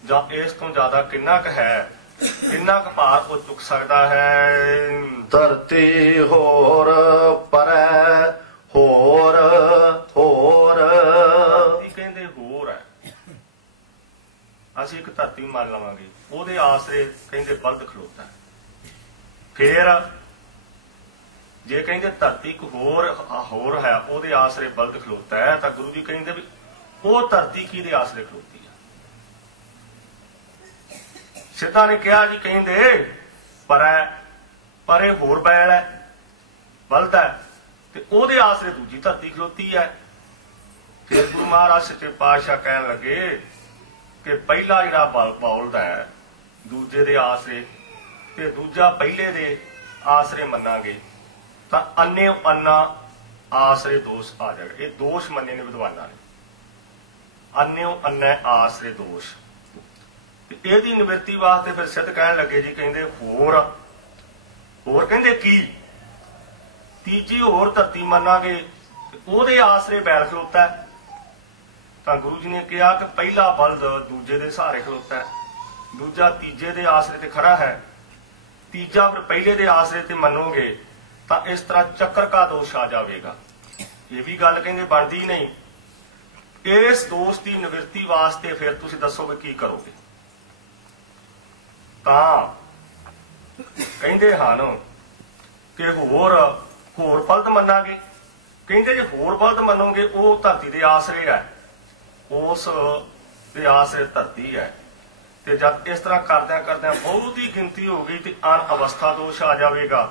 जां इस तो ज्यादा किन्ना क है? किन्ना क भार वो चुक सकता है? धरती होर परै होर होर। धरती कहंदे होर है, असीं एक धरती मान लवांगे, ਉਹਦੇ आसरे कहंदे बल्द खलोता है। फिर जे कहंदे धरती को होर है, ਉਹਦੇ आसरे बल्द खलोता है, तो गुरु जी कहंदे भी वो धरती किहदे आसरे खलोती है? सिद्धा ने कहा जी, कहंदे परे होर बैल है, बल्द है, ते ਉਹਦੇ आसरे दूजी धरती खलोती है। फिर गुरु महाराज सच्चे पातशाह कहन लगे कि पहला जिहड़ा बौलद है दूजे दे आसरे ते दूजा पहले दे आसरे मनांगे तां अन्ने अन्ना आसरे दोष आ जाएगा। ये दोष मन्ने ने विद्वानां ने, अन्ने अन्ने आसरे दोष। ਇਹਦੀ ਨਿਵਰਤੀ वास्ते फिर सिद्ध कहन लगे जी, कहंदे होर कहंदे की तीजी होर धरती मनांगे, ਉਹਦੇ आसरे बैल खलोता है। तो गुरु जी ने कहा कि पहला बल्द दूजे दे सहारे खलोता है, दूजा तीजे दे आसरे ते खड़ा है, तीजा फिर पहले दे आसरे ते मनोगे तो इस तरह चक्कर का दोष आ जाएगा। ये भी गल कहंदे बनदी नहीं। इस दोष की निवृत्ति वास्ते फिर तुसीं दसोगे की करोगे? तां कहंदे हन कि होर बल्द मनांगे। कहंदे जे होर बल्द मनोगे वो धरती दे आसरे है, उस दे आसरे धरती है, ते जब इस तरह करदे बहुत ही गिनती हो गई तो अन अवस्था दोष आ जाएगा।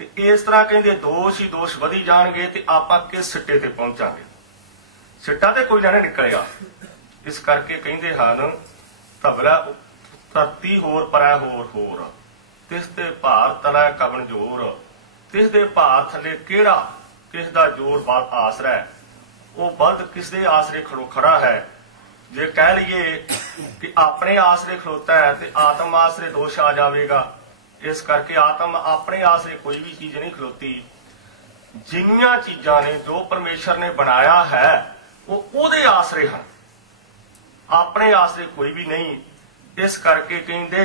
ते इस तरह कहंदे दोष ही दोष वधी जाणगे ते आपां किस सिट्टे ते पहुंचांगे? सिट्टा ते कोई ना निकलेगा। इस करके कहंदे हन तबला धरती होर परै होर होर, तिस ते भार तलै कबन जोर, तिस दे भार थले केड़ा, किस दा जोर बल आसरा है, वो बल्द किस दे आसरे खड़ा है। जे कह लीए कि अपने आसरे खलोता है तो आत्म आसरे दोष आ जाएगा। इस करके आत्म अपने आसरे कोई भी चीज नहीं खलोती। जिन्नियां चीजां ने जो परमेश्वर ने बनाया है वो ओदे आसरे हैं, अपने आसरे कोई भी नहीं। इस करके कहंदे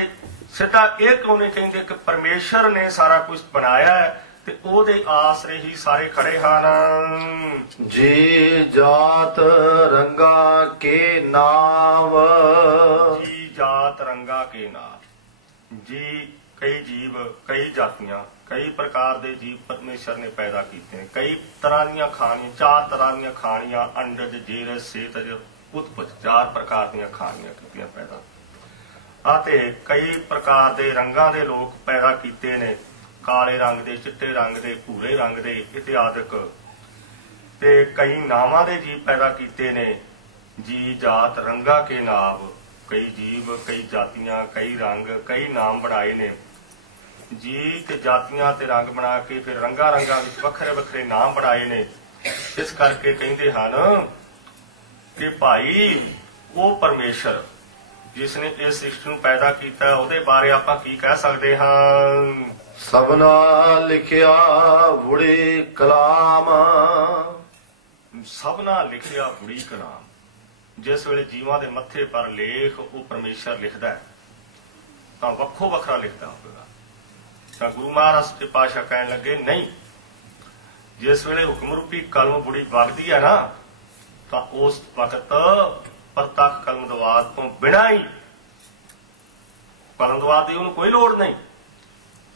सीधा ये क्यों नहीं कहंदे कि परमेश्वर ने सारा कुछ बनाया है ते ओदे आसरे ही सारे खड़े हैं। जी जात रंगा के नाव, जी जात रंगा के नाव। जी कई जीव, कई जातियां, कई प्रकार के जीव परमेश्वर ने पैदा किए हैं। कई तरह दी खाणियां, 4 तरह दी खाणियां, अंडज जेरज सेतज उत्पज, 4 प्रकार दी खाणियां कीतियां पैदा। आते कई प्रकार के रंगां दे लोग पैदा किए ने, काले रंग दे, चिट्टे रंग दे, भूरे रंग दे इत्यादि। ते कई नावां दे जीव पैदा किए ने। जी जात रंगा के नाव, कई जीव, कई जातियां, कई रंग, कई नाम बनाए ने। जी ते जातियां ते रंग बना के फिर रंगा विच वखरे वखरे नाम बनाए ने। इस करके कहंदे हन कि भाई वो परमेश्वर जिसने इस सृष्टि नूं पैदा किया ਉਹਦੇ बारे आपां की कह सकते हैं? सबना लिखिया बुड़ी कलाम, सबना लिखिया बुड़ी कलाम। जिस वेले जीवां दे मत्थे पर लेख वो परमेश्वर लिखदा है तां वक्खो वखरा लिखदा होगा। तां गुरु महाराज सच्चे पातशाह कहण लगे नहीं, जिस वेले हुक्म रूपी कलम बुड़ी वगदी है ना तां उस वक्त प्रतख कलम दवाद तो बिना ही, कलम दवाद की उन्होंने कोई लोड़ नहीं।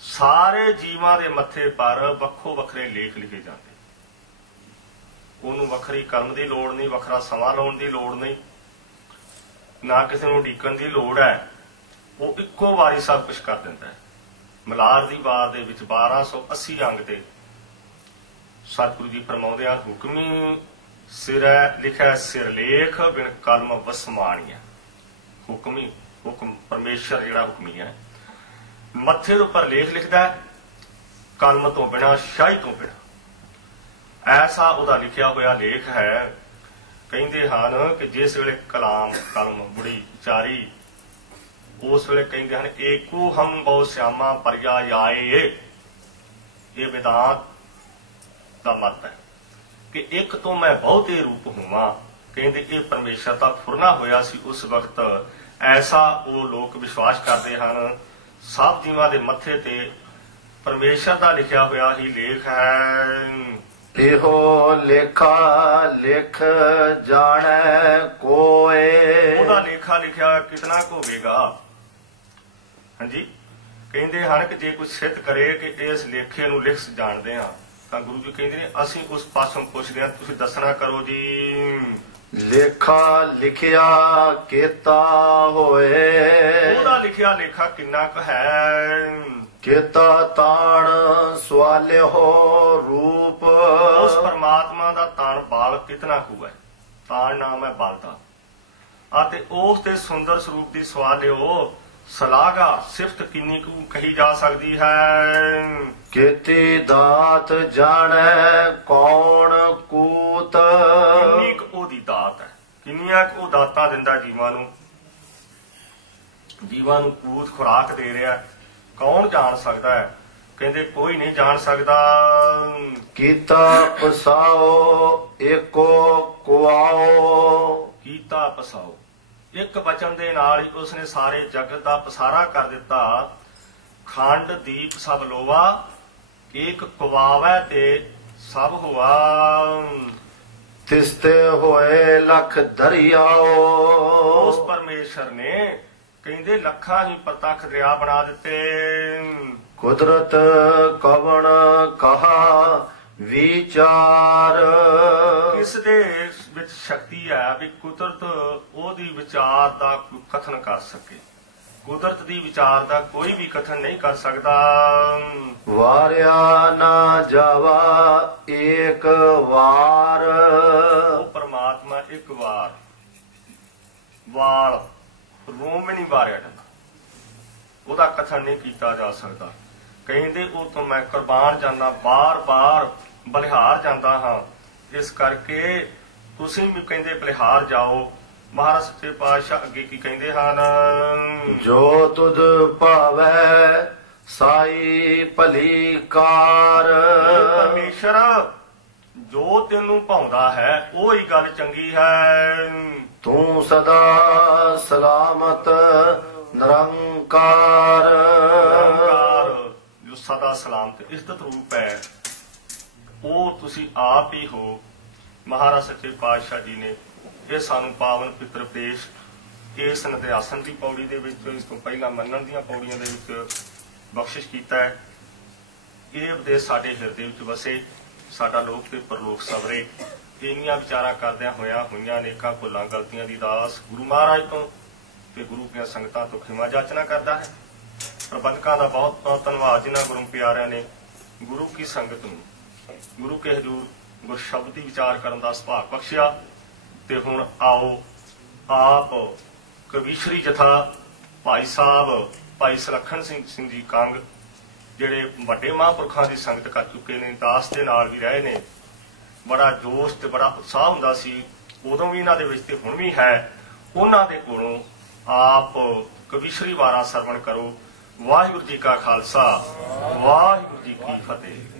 सारे जीवां दे मत्थे पर वक्खो वखरे लेख लिखे जाते, उन्होंने वखरी कलम की लोड़ नहीं, वखरा समा लाउण की लोड़ नहीं, ना किसी को उਡੀਕਣ की लोड़ है। वो इक्को वारी सब कुछ कर दिंदा है। मलार दी वार दे विच 1280 अंग ते सतगुरु जी फरमाउंदे आ, हुक्मी सिर लिखा सिरलेख बिन कलम वसमाणिया। हुक्मी हुक्म परमेश्वर जिहड़ा हुक्मी है, मत्थे उपर लेख लिखदा है, कलम तो बिना, शाही तो बिना। ऐसा उहदा लिखिया होया लेख है। कहंदे हन कि जिस वेले कलम बुड़ी उचारी उस वेले कहंदे हन एको हम बहु श्यामा पर्यायाए। ये वेदांत ਦਾ ਮਤ ਹੈ ਕਿ ਇੱਕ ਤੋਂ ਮੈਂ ਬਹੁਤੇ ਰੂਪ ਹੋਵਾਂ। ਕਹਿੰਦੇ ਇਹ ਪਰਮੇਸ਼ਰ ਦਾ ਫੁਰਨਾ ਹੋਇਆ ਸੀ ਉਸ ਵਕਤ। ਐਸਾ ਉਹ ਲੋਕ ਵਿਸ਼ਵਾਸ ਕਰਦੇ ਹਨ। ਸਭ ਜੀਵਾਂ ਦੇ ਮੱਥੇ ਤੇ ਪਰਮੇਸ਼ਰ ਦਾ ਲਿਖਿਆ ਹੋਇਆ ਹੀ ਲੇਖ ਹੈ। ਇਹੋ ਲੇਖਾ ਲਿਖ ਜਾਣੈ ਕੋਏ। ਉਹਦਾ ਲੇਖਾ ਲਿਖਿਆ ਕਿਤਨਾ ਕੁ ਹੋਵੇਗਾ। ਹਾਂਜੀ, ਕਹਿੰਦੇ ਹਨ ਕਿ ਜੇ ਕੋਈ ਸਿੱਧ ਕਰੇ ਕਿ ਇਸ ਲੇਖੇ ਨੂੰ ਲਿਖ ਜਾਣਦੇ ਹਾਂ ਤਾਂ ਗੁਰੂ ਜੀ ਕਹਿੰਦੇ ਨੇ ਅਸੀਂ ਉਸ ਪਾਸੋਂ ਪੁੱਛਦੇ ਹਾਂ, ਤੁਸੀਂ ਦੱਸਣਾ ਕਰੋ ਜੀ। ਲੇਖਾ ਲਿਖਿਆ ਕੀਤਾ ਹੋਏ। ਉਹਦਾ ਲਿਖਿਆ ਲੇਖਾ ਕਿੰਨਾ ਕੁ ਹੈ। ਕੀਤਾ ਤਾਣ ਸਵਾਲਿਓ ਰੂਪ। ਉਸ ਪਰਮਾਤਮਾ ਦਾ ਤਾਣ ਬਾਲ ਕਿਤਨਾ ਕੁ ਹੈ। ਤਾਣ ਨਾਮ ਹੈ ਬਲ ਦਾ, ਅਤੇ ਉਸ ਦੇ ਸੁੰਦਰ ਸਰੂਪ ਦੀ ਸਵਾਲਿਓ ਸਲਾਘਾ ਸਿਫਤ ਕਿੰਨੀ ਕੁ ਕਹੀ ਜਾ ਸਕਦੀ ਹੈ। ਕੀਤੀ ਦਾਤ ਜਾਣੈ ਕੌਣ ਕੂਤ। ਕਿੰਨੀ ਕੁ ਉਹਦੀ ਦਾਤ ਹੈ, ਕਿੰਨੀਆਂ ਕੁ ਉਹ ਦਾਤਾਂ ਦਿੰਦਾ ਜੀਵਾਂ ਨੂੰ। ਜੀਵਾਂ ਨੂੰ ਕੂਤ ਖੁਰਾਕ ਦੇ ਰਿਹਾ, ਕੌਣ ਜਾਣ ਸਕਦਾ ਹੈ। ਕਹਿੰਦੇ ਕੋਈ ਨਹੀਂ ਜਾਣ ਸਕਦਾ। ਕੀਤਾ ਪਸਾਓ ਏਕੋ ਕੁਆਓ। ਕੀਤਾ ਪਸਾਓ, ਇੱਕ ਬਚਨ ਦੇ ਨਾਲ ਹੀ ਉਸਨੇ ਸਾਰੇ ਜਗਤ ਦਾ ਪਸਾਰਾ ਕਰ ਦਿੱਤਾ। ਖੰਡ ਦੀਪ ਸਭ ਲੋਵਾ, ਏਕ ਕੁਵਾਵੈ ਤੇ ਸਭ ਹੋਆ। ਤਿਸਤੇ ਹੋਏ ਲਖ ਦਰਿਆਓ। ਉਸ ਪਰਮੇਸ਼ਰ ਨੇ ਕਹਿੰਦੇ ਲੱਖਾਂ ਹੀ ਪ੍ਰਤੱਖ ਦਰਿਆ ਬਣਾ ਦਿੱਤੇ। ਕੁਦਰਤ ਕਵਣ ਕਹਾ ਵਿਚਾਰ। ਇਸ ਦੇ ਵਿੱਚ ਸ਼ਕਤੀ ਹੈ ਵੀ ਕੁਦਰਤ ਉਹਦੀ ਵਿਚਾਰ ਦਾ ਕੋਈ ਕਥਨ ਕਰ ਸਕੇ। ਕੁਦਰਤ ਦੀ ਵਿਚਾਰ ਦਾ ਕੋਈ ਵੀ ਕਥਨ ਨਹੀਂ ਕਰ ਸਕਦਾ। ਵਾਰਿਆ ਨਾ ਜਾਵਾ ਏਕ ਵਾਰ। ਉਹ ਪਰਮਾਤਮਾ ਇੱਕ ਵਾਰ ਵਾਲ ਰੋਮ ਨਹੀਂ ਵਾਰਿਆ ਜਾਂਦਾ, ਉਹਦਾ ਕਥਨ ਨਹੀਂ ਕੀਤਾ ਜਾ ਸਕਦਾ। ਕਹਿੰਦੇ ਉਹ ਤੋਂ ਮੈਂ ਕੁਰਬਾਨ ਜਾਂਦਾ, ਬਾਰ-ਬਾਰ ਬਲਿਹਾਰ ਜਾਂਦਾ ਹਾਂ। ਇਸ ਕਰਕੇ ਤੁਸੀਂ ਵੀ ਕਹਿੰਦੇ ਬਲਿਹਾਰ ਜਾਓ। ਮਹਾਰਾਜ ਸੱਚੇ ਪਾਤਸ਼ਾਹ ਅੱਗੇ ਕੀ ਕਹਿੰਦੇ ਹਨ। ਜੋ ਤੁਧ ਭਾਵੈ ਸਾਈ ਭਲੀ ਕਾਰ। ਪਰਮੇਸ਼ਰ ਜੋ ਤੈਨੂੰ ਭਾਉਂਦਾ ਹੈ ਉਹ ਹੀ ਗੱਲ ਚੰਗੀ ਹੈ। ਤੂੰ ਸਦਾ ਸਲਾਮਤ ਨਿਰੰਕਾਰ। ਜੋ ਸਦਾ ਸਲਾਮਤ ਇਸਤਤ ਰੂਪ ਹੈ ਉਹ ਤੁਸੀਂ ਆਪ ਹੀ ਹੋ। ਮਹਾਰਾਜ ਸੱਚੇ ਪਾਤਸ਼ਾਹ ਜੀ ਨੇ ਇਹ ਸਾਨੂੰ ਪਾਵਨ ਪਿਤਰ ਉਪਦੇਸ਼ ਇਸ ਨਿਧਿਆਸਨ ਦੀ ਪੌੜੀ ਦੇ ਵਿੱਚ, ਇਸ ਤੋਂ ਪਹਿਲਾਂ ਮੰਨਣ ਦੀਆਂ ਪੌੜੀਆਂ ਦੇ ਵਿੱਚ ਬਖਸ਼ਿਸ਼ ਕੀਤਾ ਹੈ। ਇਹ ਉਪਦੇਸ਼ ਸਾਡੇ ਹਿਰਦੇ ਵਿੱਚ ਵਸੇ, ਸਾਡਾ ਲੋਕ ਤੇ ਪਰਲੋਕ ਸਵਰੇ। ਇੰਨੀਆਂ ਵਿਚਾਰਾਂ ਕਰਦਿਆਂ ਹੋਈਆਂ ਅਨੇਕਾਂ ਭੁੱਲਾਂ ਗਲਤੀਆਂ ਦੀ ਦਾਸ ਗੁਰੂ ਮਹਾਰਾਜ ਤੋਂ ਤੇ ਗੁਰੂ ਦੀਆਂ ਸੰਗਤਾਂ ਤੋਂ ਖਿਮਾ ਜਾਚਨਾ ਕਰਦਾ ਹੈ। ਪ੍ਰਬੰਧਕਾਂ ਦਾ ਬਹੁਤ ਬਹੁਤ ਧੰਨਵਾਦ ਜਿਨ੍ਹਾਂ ਗੁਰੂ ਪਿਆਰਿਆਂ ਨੇ ਗੁਰੂ ਕੀ ਸੰਗਤ ਨੂੰ ਗੁਰੂ ਕੇ ਹਜ਼ੂਰ ਗੁਰ ਸ਼ਬਦ ਦੀ ਵਿਚਾਰ ਕਰਨ ਦਾ ਸੁਭਾਗ ਬਖਸ਼ਿਆ। ਤੇ ਹੁਣ ਆਓ ਆਪ ਕਵੀਸ਼ਰੀ ਜਥਾ ਭਾਈ ਸਾਹਿਬ ਭਾਈ ਸੁਲੱਖਣ ਸਿੰਘ ਜੀ ਕੰਗ, ਜਿਹੜੇ ਵੱਡੇ ਮਹਾਂਪੁਰਖਾਂ ਦੀ ਸੰਗਤ ਕਰ ਚੁੱਕੇ ਨੇ, ਦਾਸ ਦੇ ਨਾਲ ਵੀ ਰਹੇ ਨੇ। ਬੜਾ ਜੋਸ਼ ਤੇ ਬੜਾ ਉਤਸ਼ਾਹ ਹੁੰਦਾ ਸੀ ਉਦੋਂ ਵੀ, ਇਹਨਾਂ ਦੇ ਵਿੱਚ ਤੇ ਹੁਣ ਵੀ ਹੈ। ਉਹਨਾਂ ਦੇ ਕੋਲੋਂ ਆਪ ਕਵੀਸ਼ਰੀ ਵਾਰਾਂ ਸਰਵਣ ਕਰੋ। ਵਾਹਿਗੁਰੂ ਜੀ ਕਾ ਖਾਲਸਾ, ਵਾਹਿਗੁਰੂ ਜੀ ਕੀ ਫਤਿਹ।